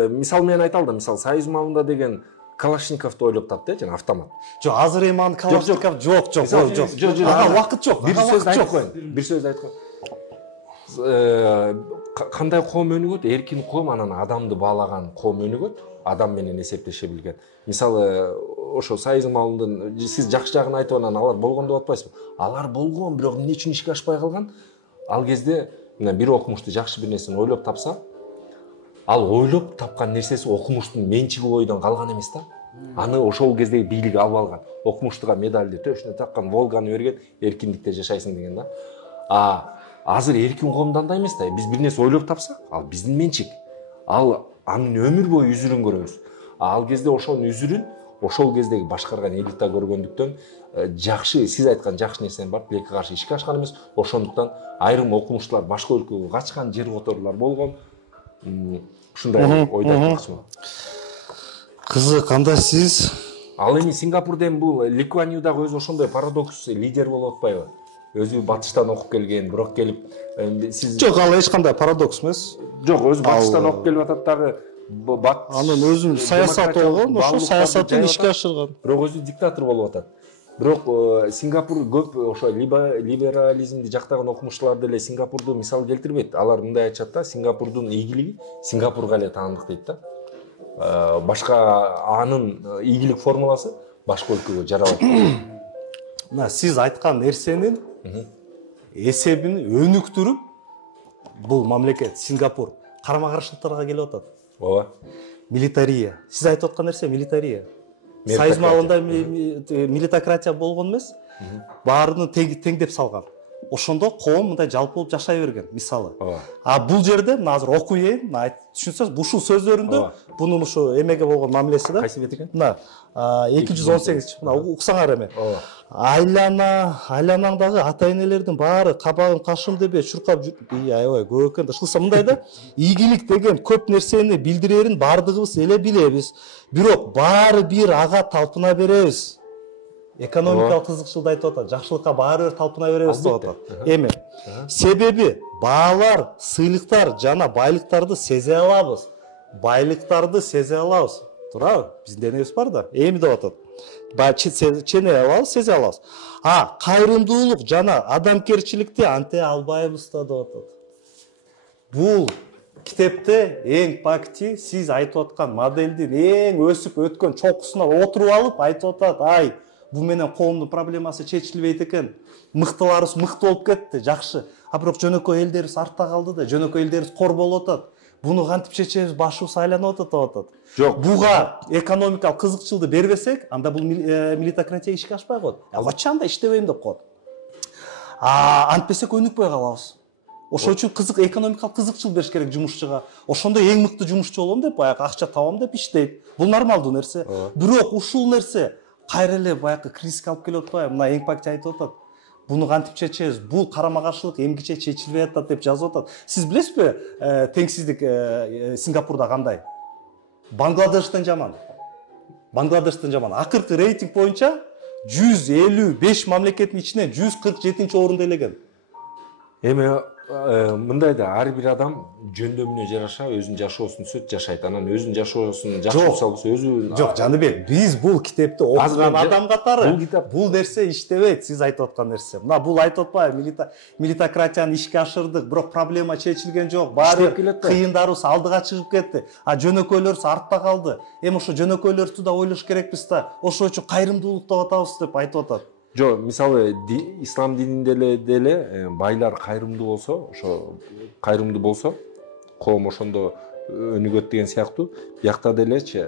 мисал менен айта алдым. Мисал Союз маалында деген Калашниковду ойлоп тапты, жана автомат. Жок, азыр эми аны Калашников жок. Ага вакыт жок. Бир сөз айткан. Кандай коом өнүгөт? Эркин коом, анан адамды баалаган коом өнүгөт. Адам менен эсептеше билген. Мисалы ошо Союз маалындын сиз жакшы жагын айтып анан алар болгон деп атпайсызбы? Алар болгон, бирок эмне үчүн ишке ашпай калган? Ал кезде бир окумушту жакшы бир нерсени ойлоп тапса, ал ойлоп тапкан нерсеси окумуштун менчиги ойдон калган эмес да. Аны ошол кездеги бийлик алып алган. Окумуштуга медалды төшүнө таккан, Волганы берген, эркиндикте жашайсың деген да. Азыр эркин коомдо андай эмес да. Биз бир нерсе ойлоп тапсак, ал биздин менчик. Ал анын өмүр бою үзүрүн көрөбүз. Ал кезде ошонун үзүрүн ошол кездеги башкарган элита көргөндүктөн жакшы, сиз айткан жакшы нерсени барып тилекке каршы ишке ашкан эмес. Ошондуктан айрым окумуштуулар башка өлкөгө качкан, жер которуулар болгон. Ушундай ойду айтмакчымын. Кызык, анда сиз ал эми Сингапурда эми бул Ли Куан Ю дагы өзү ошондой парадокс лидер болуп атпайбы? Өзү батыштан окуп келген, бирок келип сиз жок, ал эч кандай парадокс эмес. Жок, өзү батыштан окуп келип атат дагы. Анын өзүнүн саясаты болгон, ошо саясатын ишке ашырган. Бирок өзү диктатор болуп атат. Бирок Сингапур көп ошо либерализмди жактаган окумуштуулар деле Сингапурду мисал келтирбейт. Алар мындай айтышат да, Сингапурдун ийгилиги Сингапурга эле таандык дейт да. Башка анын ийгилик формуласы башка өлкөгө жарабайт. Мына сиз айткан нерсенин эсебин өнүктүрүп бул мамлекет Сингапур карама-каршылыктарга келип атат. Ооба. Милитария. Сиз айтып аткан нерсе милитария. Союз маалында милитократия болгон эмес, баарыны теңдеп салган. Ошондо коом мындай жалпы болуп жашай берген, мисалы. Бул жерде мына азыр окуйын, түшүнсөз, ушул сөздөрүндө бунун ушу эмеге болгон мамилеси да. Кайсы бет экен? Мына 218, мына уксаңар эме. Айланаңдагы ата-энелердин баары кабагым кашым деп чуркап аябай көп экен да. Ушулса мындай да, ийгилик деген көп нерсени билдирерин бардыгыбыз эле билебиз. Бирок баары бир ага талпына беребиз. Экономикалык кызыкчылықты айтып атат, жакшылыкка баары бир талпына беребиз деп атат. Эми себеби баалар, сыйлыктар жана байлыктарды сезе алабыз. Байлыктарды сезе алабыз. Туурабы? Биздин денебиз бар да. Эми деп атат. Чене алабыз, сезе алабыз. Кайрымдуулук жана адамгерчиликти анте албайбыз да деп атат. Бул китепте эң пакти сиз айтып аткан моделдин эң өсүп өткөн чокусуна отуруп алып айтып атат, бул менен коомдун проблемасы чечилбейт экен. Мыктыларыбыз мыкты болуп кетти, жакшы. Бирок жөнөкөй элдерибиз артта калды да, жөнөкөй элдерибиз кор болуп атат. Буну кантип чечебиз, башыбыз айланып атат деп атат. Жок. Буга экономикалык кызыкчылыкты бербесек, анда бул милитократия ишке ашпай коет. Качан анда иштебейм деп коет. Антпесек өнүкпөй калабыз. Ошол үчүн экономикалык кызыкчылык бериш керек жумушчуга. Ошондо эң мыкты жумушчу болом деп, баягы акча табам деп иштейт. Бул нормалдуу нерсе. Бирок ушул нерсе кайра эле баягы кризиске алып келип атпайбы? Мына эң пакти айтып атат. Буну кантип чечебиз? Бул карама-каршылык эмгиче чечилбей атат деп жазып атат. Сиз билесизби, теңсиздик Сингапурда кандай? Бангладештен жаман. Акыркы рейтинг боюнча 155 мамлекеттин ичинен 147-орунду ээлеген. Эми мындай да ар бир адам жөндөмүнө жараша өзүнүн жашоосун түзөт, жашайт. Анан өзүнүн жашоосун жакшы болсо өзү Жок, Жаныбек, биз бул китепти окуган адам катары бул нерсе иштебейт, сиз айтып аткан нерсе. Мына бул айтып атпайбы, меритократияны ишке ашырдык, бирок проблема чечилген жок. Баары кыйындарыбыз алдыга чыгып кетти. А жөнөкөйлөрүбүз артта калды. Эми ошо жөнөкөйлөрдү да ойлош керекпиз да. Ошо үчүн кайрымдуулук деп атабыз деп айтып атат. Жок, мисалы ислам дининде деле байлар кайрымдуу болсо, ошо кайрымдуу болсо, коом ошондо өнүгөт деген сыяктуу. Биякта делечи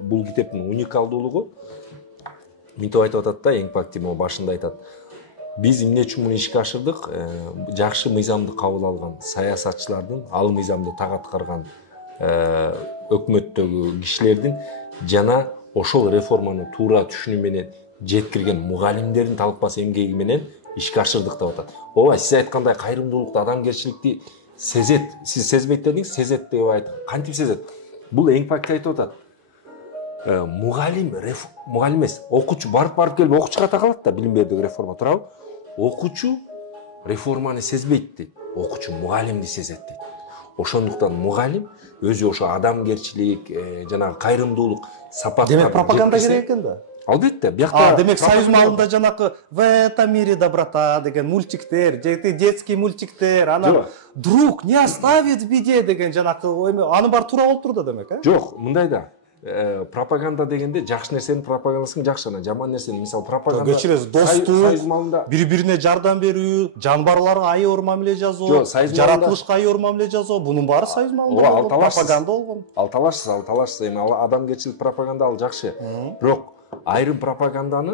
бул китептин уникалдуулугу мынтип айтып атат да, эң пакти могу башында айтат. Биз эмне үчүн муну ишке ашырдык? Жакшы мыйзамды кабыл алган саясатчылардын, ал мыйзамды так аткарган өкмөттөгү кишилердин жана ошол реформаны туура түшүнүү менен жеткирген мугалимдердин талпасы эмгеги менен ишке ашырдык деп атат. Ооба, сиз айткандай кайрымдуулукту, адамгерчиликти сезет. Сиз сезбейт дедиңиз, сезет деп айтат. Кантип сезет? Бул эң пакти айтып атат. Мугалим эмес, окуучу барып келип окуучуга такалат да, билим берүүдөгү реформа туурабы? Окуучу реформаны сезбейт дейт. Окуучу мугалимди сезет дейт. Ошондуктан мугалим өзү ошо адамгерчилик, жанагы кайрымдуулук сапаттарын. Демек пропаганда керек экен да. Албетте, биякта демек союз маалында жанакы в этом мире доброта деген мультиктер, детский мультиктер, анан друг не оставит в беде деген жанакы анын баары туура болуп турду демек, Жок, мындай да. Пропаганда дегенде жакшы нерсенин пропагандасын жакшы, анан жаман нерсени, мисалы пропаганда кечиресиз, достук, бири-бирине жардам берүү, жанбарларга айыр мамиле жасоо, жаратылышка айыр мамиле жасоо, бунун баары союз маалында пропаганда болгон. Ал талашсыз, эми адамгерчилик пропаганда ал жакшы. Бирок айрым пропаганданы,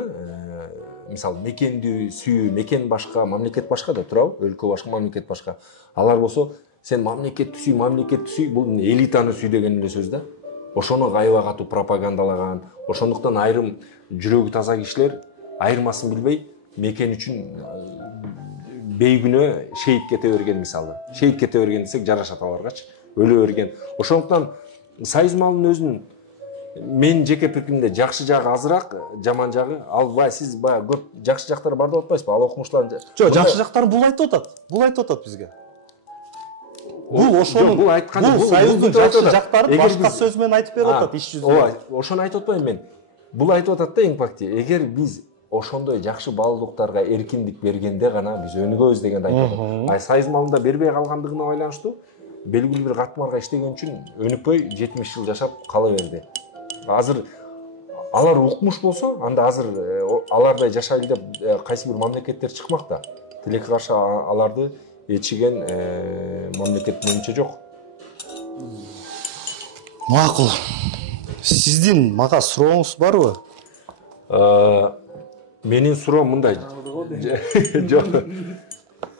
мисалы мекенди сүйүү, мекен башка, мамлекет башка да турабы, өлкө башка, мамлекет башка. Алар болсо, сен мамлекетти сүй, бул элитаны сүй деген эле сөз да. Ошону кайба катуу пропагандалаган. Ошондуктан айрым жүрөгү таза кишилер айырмасын билбей мекен үчүн бейгүнөө шейит кете берген, мисалы. Шейит кете берген десек жарашат аларгачы, өлө берген. Ошондуктан союз маалынын өзүнүн мен жеке пикиримде жакшы жагы азыраак, жаман жагы ал сиз көп жакшы жактары бар деп атпайсызбы? Ал окумуштардын жок, жакшы жактарын бул айтып атат. Бул айтып атат бизге. Бул ошонун бул союздун жакшы жактарын башка сөз менен айтып берип атат, иш жүзүндө. Ооба, ошону айтып атпайм мен. Бул айтып атат да эң пакти. Эгер биз ошондой жакшы баалуулуктарга эркиндик бергенде гана биз өнүгөбүз дегенди айтып атат. Союз маалында бербей калгандыгына байланыштуу белгилүү бир катмарга иштеген үчүн өнүкпөй 70 жыл жашап кала берди. Азыр алар укмуш болсо, анда азыр алардай жашайлы деп кайсы бир мамлекеттер чыкмак да. Тилекке каршы аларды ечиген мамлекет менимче жок. Макул. Сиздин мага сурооңуз барбы? Менин суроом мындай. Жок.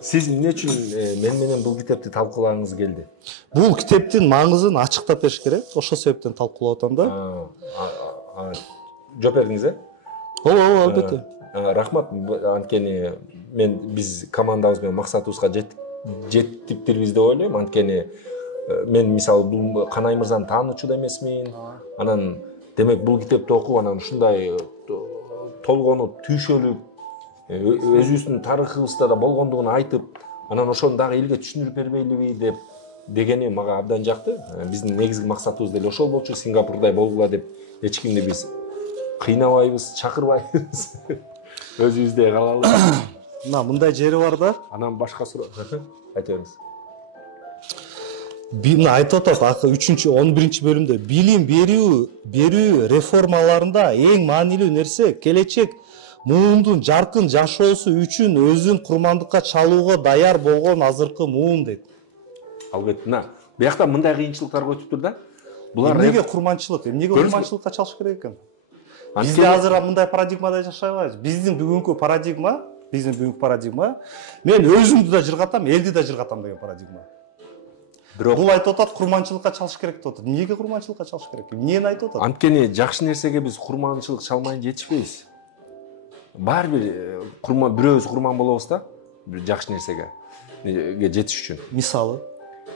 Сиз эмне үчүн мен менен бул китепти талкуулагыңыз келди? Бул китептин маңызын ачыктап бериш керек. Ошол себептен талкуулап атам да. Жооп бердиңиз, Ооба, албетте. Рахмат, анткени биз командабыз менен максатыбызга жеттиптирбиз деп ойлойм. Анткени мен мисалы бул Канай мырзаны таануучу да эмесмин. Анан демек бул китепти окуп анан ушундай толгонуп, түйшөлүп, өзүбүздүн тарыхыбызда да болгондугун айтып, анан ошону дагы элге түшүндүрүп бербейлиби дегени мага абдан жакты. Биздин негизги максатыбыз деле ошол болчу, Сингапурдай болгула деп эч кимди биз кыйнабайбыз, чакырбайбыз. Өзүбүздөй калалы. Мына мындай жери бар да. Анан башка суроо айта бериңиз. Мына айтып атат 11 бөлүмдө билим берүү реформаларында эң маанилүү нерсе келечек муундун жаркын жашоосу үчүн өзүн курмандыкка чалууга даяр болгон азыркы муун дейт. Албетте. Биякта мындай кыйынчылыктар өтүп тур да. Булар эмнеге курманчылык? Эмнеге курманчылыкка чалыш керек экен? Бизде азыр мындай парадигмада жашай албайбыз. Биздин бүгүнкү парадигма, мен өзүмдү да жыргатам, элди да жыргатам деген парадигма. Бирок бул айтып атат курманчылыкка чалыш керек деп атат. Эмнеге курманчылыкка чалыш керек? Эмнени айтып атат? Анткени жакшы нерсеге биз курманчылык чалмай жетишпейбиз. Бар бир бирөөбүз курман болобуз да, бир жакшы нерсеге жетиш үчүн.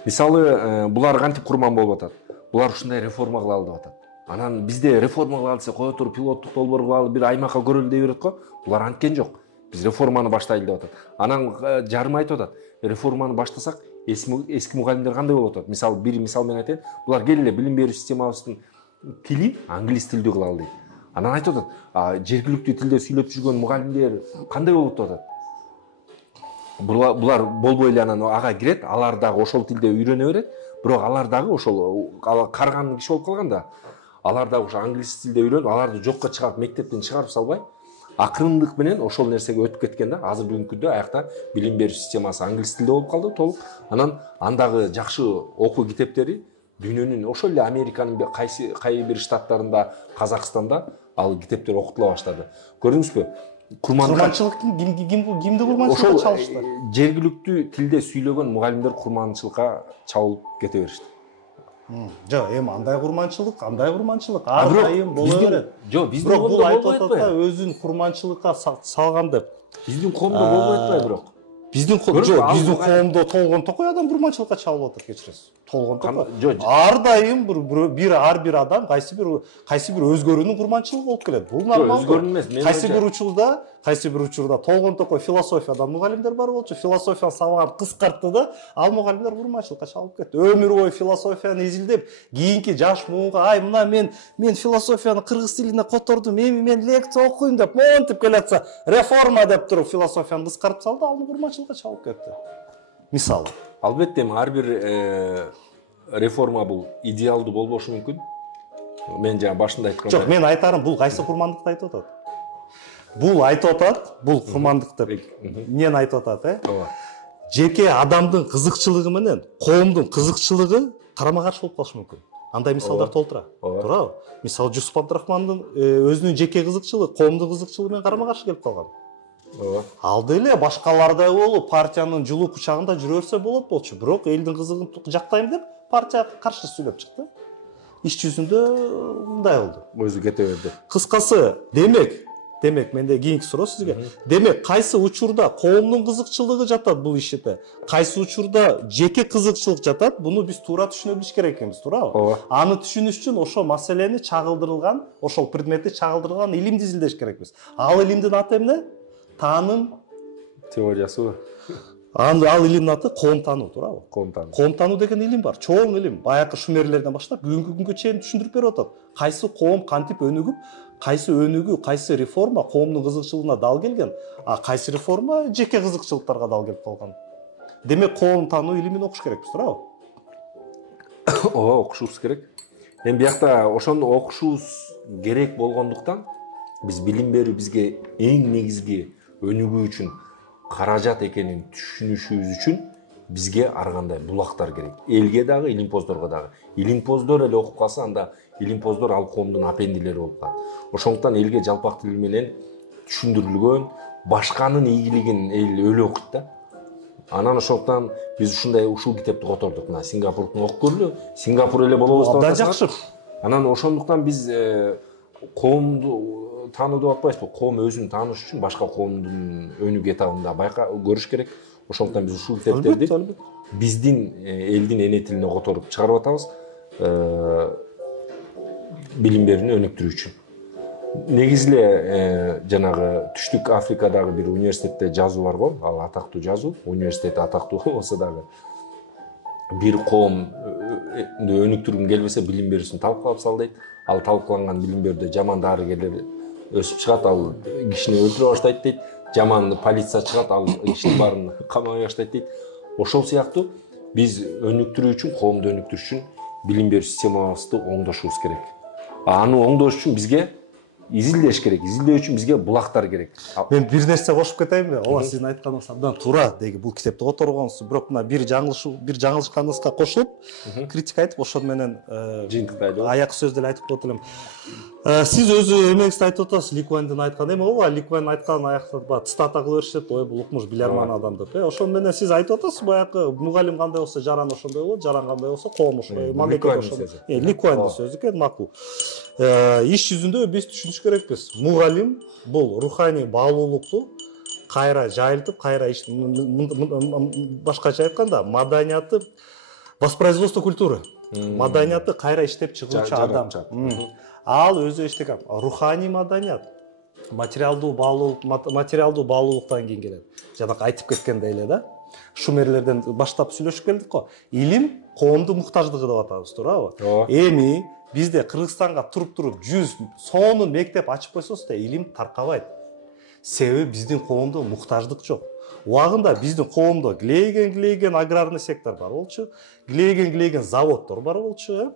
Мисалы, булар кантип курман болуп атат? Булар ушундай реформа кылалы деп атат. Анан бизде реформа кылалы десе кое туруп пилоттук долбоор кылалы, бир аймакка көрөлү дей берет го. Булар анткен жок. Биз реформаны баштайлы деп атат. Анан жарым айтып атат. реформаны баштасак эски мугалимдер кандай болуп атат? Мисалы бир мисал менен айтайын. Булар келеле билим берүү системабыздын тили англис тилдүү кыла алды. Анан айтып атат, жергиликтүү тилде сүйлөп жүргөн мугалимдер кандай болуп атат? Булар болбой эле анан ага кирет, алар дагы ошол тилде үйрөнө берет, бирок алар дагы ошол карыган киши болуп калганда, алар дагы ошо англис тилде үйрөнүп, аларды жокко чыгарып, мектептен чыгарып салбай, акырындык менен ошол нерсеге өтүп кеткен да. Азыр бүгүнкү күндө аякта билим берүү системасы англис тилде болуп калды толук. Анан андагы жакшы окуу китептери дүйнөнүн ошол эле Американын кайсы бир штаттарында, Казакстанда ал китептер окутула баштады. Көрдүңүзбү? Курманчылык кимди курманчылыкка чалышты? Жергиликтүү тилде сүйлөгөн мугалимдер курманчылыкка чабылып кете беришти. Жок, эми андай курманчылык ар дайым боло берет. Жок, биздин бирок бул айтып болбой атат да, өзүн курманчылыкка салган деп. Биздин коомдо болбой атпайбы бирок? Биздин коомдо толгон токой адам курманчылыкка чабылып атат, кечиресиз. Толгон токой. Ар дайым ар бир адам кайсы бир өзгөрүүнүн курманчылыгы болуп келет. Бул нормал. Өзгөрүү эмес. Кайсы бир учурда толгон токой философиядан мугалимдер бар болчу. Философияны сабаган кыскартты да, ал мугалимдер курманчылыкка чабылып кетти. Өмүр бою философияны изилдеп, кийинки жаш муунга мына мен философияны кыргыз тилине котордум, эми мен лекция окуйм деп, монтип келатса, реформа деп туруп философияны кыскартып салды, ал курманчылыкка чабылып кетти. Мисалы. Албетте, ар бир реформа бул идеалдуу болбошу мүмкүн. Мен жана башында айткандай. Жок, мен айтарым, бул кайсы курмандыкты айтып атат? Бул курмандык деп. Эмнени айтып атат, Ооба. Жеке адамдын кызыкчылыгы менен коомдун кызыкчылыгы карама каршы болуп калышы мүмкүн. Андай мисалдар толтура. Туурабы? Мисалы Жусуп Абдрахмандын өзүнүн жеке кызыкчылыгы коомдун кызыкчылыгы менен карама каршы келип калган. Ал деле башкалардай болуп партиянын жылуу кучагында жүрө берсе болчу. Бирок элдин кызыгын жактайм деп партияга каршы сүйлөп чыкты. Иш жүзүндө мындай болду. Өзү кете берди. Кыскасы, демек менде кийинки суроо сизге. Демек, кайсы учурда коомдун кызыкчылыгы жатат бул иште? Кайсы учурда жеке кызыкчылык жатат? Буну биз туура түшүнө билиш керек экенбиз, туурабы? Аны түшүнүш үчүн ошол маселени чагылдырылган, ошол предметти чагылдырылган илимди изилдеш керекпиз. Ал илимдин аты эмне? Тааным Теориясы. Ал илимдин аты коом таануу, туурабы? Коом таануу деген илим бар. Чоң илим. Баякы шумерлерден баштап бүгүнкү күнгө чейин түшүндүрүп берип атат. Кайсы коом кантип өнүгүп, кайсы өнүгүү, кайсы реформа коомдун кызыкчылыгына дал келген, кайсы реформа жеке кызыкчылыктарга дал келип калган. Демек, коом таануу илимин окуш керекпиз, туурабы? Ооба, окушубуз керек. Эми биякта ошону окушубуз керек болгондуктан биз билим берүү бизге эң негизги өнүгүү үчүн каражат экенин түшүнүшүбүз үчүн бизге ар кандай булактар керек. Элге дагы, илимпоздорго дагы. Илимпоздор эле окуп калса, анда илимпоздор ал коомдун апендилери болуп калат. Ошондуктан элге жалпак тил менен түшүндүрүлгөн башканын ийгилигин эл өлө окуйт да. Анан ошондуктан биз ушул китепти котордук. Мына Сингапурдун окуп көрүлү. Сингапур эле болобуз деп атасыңар. Жакшы. Анан ошондуктан биз коомду таануу деп атпайбызбы? Коом өзүн тааныш үчүн башка коомдун өнүк этабында көрүш керек. Ошондуктан биз ушул китептерди биздин элдин эне тилине которуп чыгарып атабыз. Билим берүүнү өнүктүрүү үчүн. Негизи эле жанагы Түштүк Африкадагы бир университетте жазуу бар го. Ал атактуу жазуу. Университет атактуу болсо дагы бир коом өнүктүргүн келбесе билим берүүсүн талкалап сал дейт. Ал талкаланган билим берүүдө жаман дарыгерлер өсүп чыгат, ал кишини өлтүрө баштайт дейт. Жаман полиция чыгат, ал кишинин баарын камай баштайт дейт. Ошол сыяктуу биз өнүктүрүү үчүн, коомду өнүктүрүш үчүн билим берүү системабызды оңдошубуз керек. Аны оңдош үчүн бизге изилдеш керек. Изилдөө үчүн бизге булактар керек. Мен бир нерсе кошуп кетейинби? Ооба, сиздин айтканыңыз абдан туура. Деги бул китепти которгонсуз, бирок мына бир жаңылышканыңызга кошулуп, критика айтып, ошон менен жыйынтыктайлы. Аяк сөз деле айтып коет элем. Сиз өзү эмеңизди айтып атасыз, Ликуандын айткан эми ооба, Ликуан айткан аякта цитата кылып беришет, ой бул укмуш билерман адам деп. Ошон менен сиз айтып атасыз, баягы мугалим кандай болсо жаран ошондой болот, жаран кандай болсо коом ошондой. Мамлекет ошондой. Ликуандын сөзү экен, макул. Иш жүзүндө биз түшүнүш керекпиз. Мугалим бул руханий баалуулукту кайра жайылтып, кайра башкача айтканда, маданияты, воспроизводство культуры. Маданияты кайра иштеп чыгуучу адам. Ал өзү иштеген руханий маданият, материалдуу баалуулуктан кийин келет. Жанагы айтып кеткендей эле да. шумерлерден баштап сүйлөшүп келдик го. Илим коомдун муктаждыгы деп атабыз, туурабы? Ооба. Эми бизде Кыргызстанга туруп 100 сонун мектеп ачып койсоз да илим таркабайт. Себеби биздин коомдо муктаждык жок. Убагында биздин коомдо глейген аграрный сектор бар болчу, глейген заводдор бар болчу,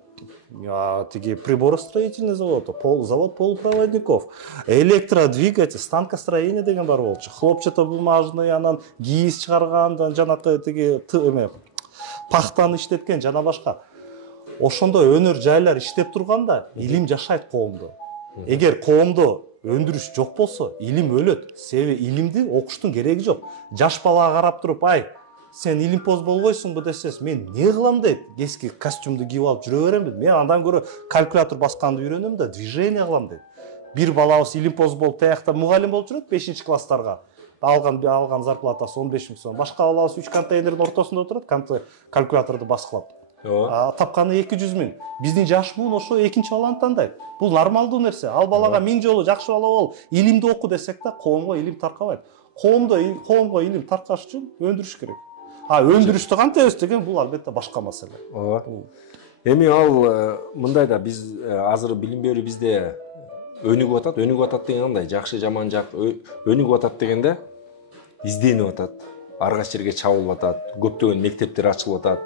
тиги приборостроительный завод, завод полупроводников, электродвигатель, станкостроение деген бар болчу, хлопчатобумажный, анан кийиз чыгарган, жанакы тиги пахтаны иштеткен жана башка. Ошондой өнөр жайлар иштеп турганда илим жашайт коомдо. Эгер коомдо өндүрүш жок болсо, илим өлөт. Себеби илимди окуштун кереги жок. Жаш балага карап туруп, ай, сен илимпоз болбойсуңбу десеңиз, мен не кылам дейт? Эски костюмду кийип алып жүрө берем дейт. Мен андан көрө калькулятор басканды үйрөнөм да, движение кылам дейт. Бир балабыз илимпоз болуп таякта мугалим болуп жүрөт 5-класстарга. Алган зарплатасы 15 000 сом. Башка балабыз 3 контейнердин ортосунда отурат, калькуляторду баскылап. Тапканы 200 000. Биздин жаш буун ошо экинчи баланы тандайт. Бул нормалдуу нерсе. Ал балага 1000 жолу жакшы бала бол, илимди оку десек да, коомго илим таркабайт. Коомго илим таркаш үчүн өндүрүш керек. Өндүрүштү кантебиз деген бул албетте башка маселе. Ооба. Эми ал мындай да, биз азыр билим берүү бизде өнүгүп атат деген кандай? Жакшы, жаман жак өнүгүп атат дегенде изденип атат, ар кайсы жерге чабылып атат, көптөгөн мектептер ачылып атат.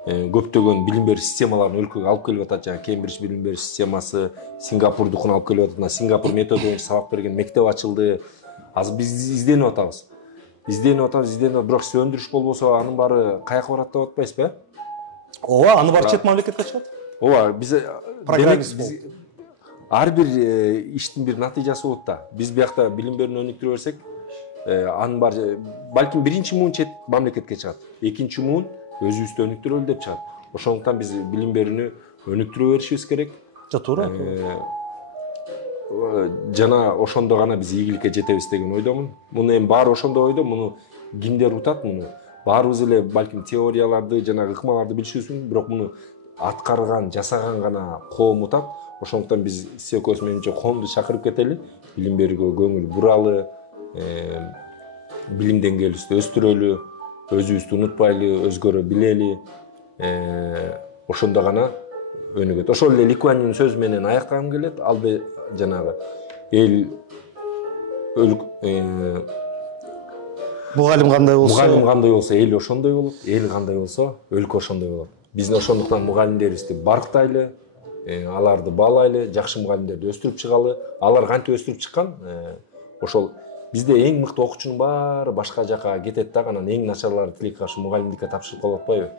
Көптөгөн билим берүү системаларын өлкөгө алып келип атат. Жана Кембридж билим берүү системасы, Сингапурдукун алып келип атат. Сингапур методу боюнча сабак берген мектеп ачылды. Азыр биз изденип атабыз. Бирок өндүрүш болбосо анын баары каяка барат деп атпайсызбы? Ооба, анын баары чет мамлекетке чыгат. Ооба, биз ар бир иштин бир натыйжасы болот да. Биз биякта билим берүүнү өнүктүрө берсек, анын баары балким биринчи муун чет мамлекетке чыгат. Экинчи муун өзүбүздү өнүктүрөлү деп чыгат. Ошондуктан биз билим берүүнү өнүктүрө беришибиз керек. Туура. Жана ошондо гана биз ийгиликке жетебиз деген ойдомун. Муну эми баары ошондой ойдо, муну кимдер утат муну? Баарыбыз эле балким теорияларды жана ыкмаларды билишибиз мүмкүн, бирок муну аткарган, жасаган гана коом утат. Ошондуктан биз сиз менимче коомду чакырып кетели, билим берүүгө көңүл буралы, билим деңгээлибизди өстүрөлү, өзүбүздү унутпайлы, өзгөрө билели, ошондо гана өнүгөт. Ошол эле Ликуанин сөзү менен аяктагым келет. Албе жанагы эл Мугалим кандай болсо, эл ошондой болот, эл кандай болсо, өлкө ошондой болот. Биздин ошондуктан мугалимдерибизди барктайлы, аларды баалайлы, жакшы мугалимдерди өстүрүп чыгалы. Алар кантип өстүрүп чыккан? Ошол бизде эң мыкты окуучунун баары башка жака кетет да, анан эң начарлары тилекке каршы мугалимдикке тапшырып калып атпайбы?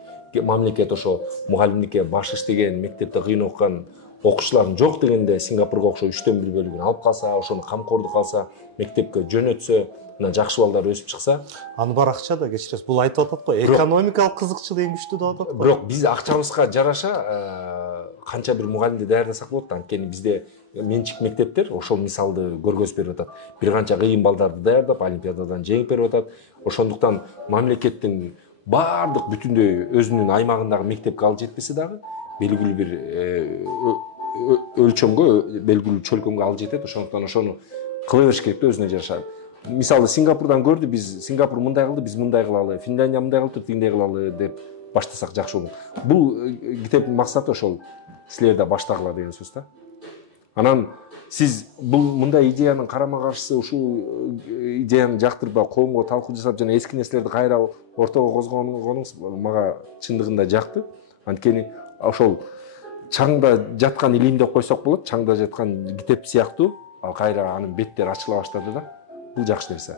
Мамлекет ошо мугалимдикке баш иштеген, мектепте кыйын окуган окуучулардын жок дегенде Сингапурга окшо 3/4 бөлүгүн алып калса, ошону камкордук алса, мектепке жөнөтсө, мына жакшы балдар өсүп чыкса, аны бар акча да кечиресиз. Бул айтып атат го, экономикалык кызыкчылык эң күчтүү деп атат го. Бирок биз акчабызга жараша канча бир мугалимди даярдасак болот да. Анткени бизде менчик мектептер ошол мисалды көргөзүп берип атат. Бир канча кыйын балдарды даярдап, олимпиададан жеңип берип атат. Ошондуктан мамлекеттин баардык бүтүндөй өзүнүн аймагындагы мектепке ал жетпесе дагы белгилүү бир өлчөмгө, белгилүү чөлкөмгө ал жетет. Ошондуктан ошону кыла бериш керек да, өзүнө жараша. Мисалы Сингапурдан көрдү, биз Сингапур мындай кылды, биз мындай кылалы, Финляндия мындай кылды, тигиндей кылалы деп баштасак жакшы болот. Бул китептин максаты ошол силер да баштагыла деген сөз да. Анан сиз бул мындай идеянын карама каршысы, ушул идеяны жактырбай коомго талкуу жасап жана эски нерселерди кайра ортого козгогонуңуз мага чындыгында жакты. Анткени ошол чаңда жаткан илим деп койсок болот, чаңда жаткан китеп сыяктуу, ал кайра анын беттери ачыла баштады да. Бул жакшы нерсе.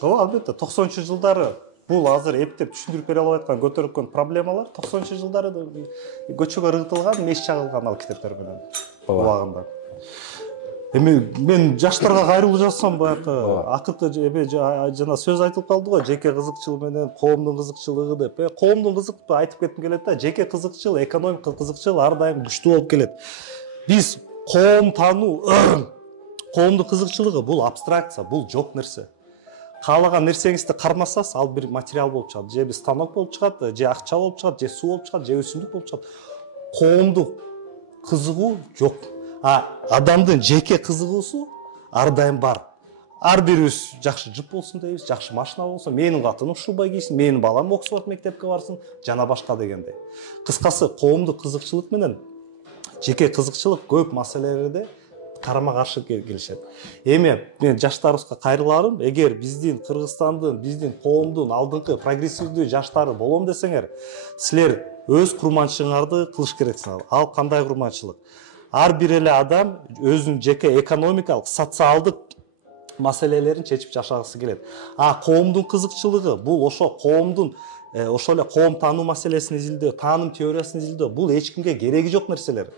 Ооба, албетте 90-жылдары бул азыр эптеп түшүндүрүп бере албай аткан көтөрүлгөн проблемалар 90-жылдары көчөгө ыргытылган, меш чагылган ал китептер менен убагында. Эми мен жаштарга кайрылуу жасасам, баягы акыркы жана сөз айтылып калды го, жеке кызыкчылык менен коомдун кызыкчылыгы деп. Коомдун кызык айтып кетким келет да, жеке кызыкчыл, экономика кызыкчыл ар дайым күчтүү болуп келет. Биз коом таануу, коомдун кызыкчылыгы бул абстракция, бул жок нерсе. Каалаган нерсеңизди кармасаңыз, ал бир материал болуп чыгат, же бир станок болуп чыгат, же акча болуп чыгат, же суу болуп чыгат, же өсүмдүк болуп чыгат. Коомдук кызыгуу жок. Адамдын жеке кызыгуусу ар дайым бар. ар бирибиз жакшы жып болсун дейбиз, жакшы машина болсун, менин катыным шуба кийсин, менин балам Оксфорд мектепке барсын, жана башка дегендей. Кыскасы, коомдук кызыкчылык менен жеке кызыкчылык көп маселелерде карама каршы келишет. Эми мен жаштарыбызга кайрыларым, эгер биздин Кыргызстандын, биздин коомдун алдыңкы прогрессивдүү жаштары болом десеңер, силер өз курманчылыгыңарды кылыш керексиңер. Ал кандай курманчылык? Ар бир эле адам өзүнүн жеке экономикалык, социалдык маселелерин чечип жашагысы келет. Коомдун кызыкчылыгы бул ошо коомдун ошол эле коом таануу маселесин изилдөө, тааным теориясын изилдөө, бул эч кимге кереги жок нерселер.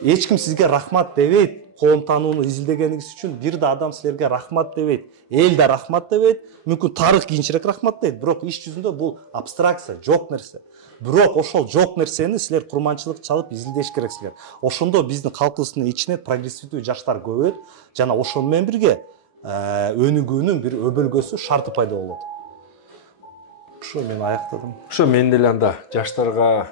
Эч ким сизге рахмат дебейт, коом таанууну изилдегениңиз үчүн бир да адам силерге рахмат дебейт. Эл да рахмат дебейт, мүмкүн тарых кийинчерээк рахмат дейт, бирок иш жүзүндө бул абстракция, жок нерсе. Бирок ошол жок нерсени силер курманчылык чалып изилдеш керексиңер. Ошондо биздин калкыбыздын ичинен прогрессивдүү жаштар көбөйөт, жана ошону менен бирге өнүгүүнүн бир өбөлгөсү, шарты пайда болот. Ошо мен аяктадым. Ошо мен деле анда жаштарга,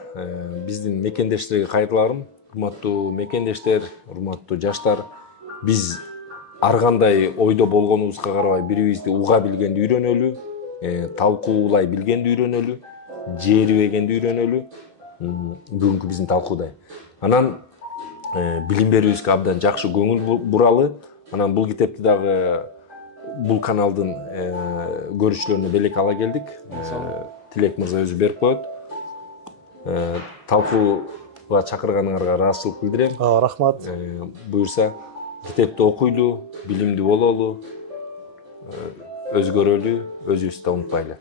биздин мекендештерге кайрыларым. Урматтуу мекендештер, урматтуу жаштар, биз ар кандай ойдо болгонубузга карабай бирибизди уга билгенди үйрөнөлү, талкуулай билгенди үйрөнөлү, жерибегенди үйрөнөлү. Бүгүнкү биздин талкуудай. Анан билим берүүбүзгө абдан жакшы көңүл буралы. Анан бул китепти дагы бул каналдын көрүүчүлөрүнө белек ала келдик. Тилек мырза өзү берип коет. Талкууга чакырганыңарга ыраазычылык билдирем. Рахмат. Буюрса, китепти окуйлу, билимдүү бололу, өзгөрөлү, өзүбүздү да унутпайлы.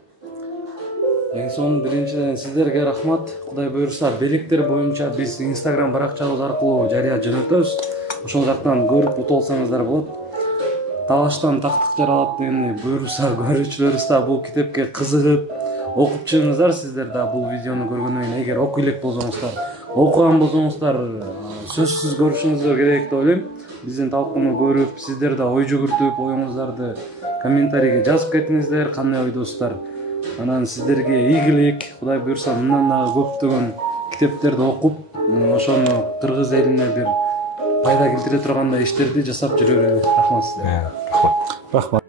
Эң сонун биринчиден сиздерге рахмат. Кудай буюрса, белектер боюнча биз Instagram баракчабыз аркылуу жарыя жөнөтөбүз. Ошол жактан көрүп утулсаңыздар болот. Талаштан тактык жаралат дегенди буюрса, көрүүчүлөрүбүз да бул китепке кызыгып, окуп чыгыңыздар. Сиздер да бул видеону көргөндөн кийин эгер окуй элек болсоңуздар, окуган болсоңуздар, сөзсүз көрүшүңүздөр керек деп ойлойм. Биздин талкууну көрүп, сиздер да ой жүгүртүп, оюңуздарды комментарийге жазып кетиңиздер, кандай ойдосуздар. Анан сиздерге ийгилик, Кудай буюрса, мындан дагы көптөгөн китептерди окуп, ошону кыргыз элине бир пайда келтире тургандай иштерди жасап жүрө берели. Рахмат сиздерге. Рахмат.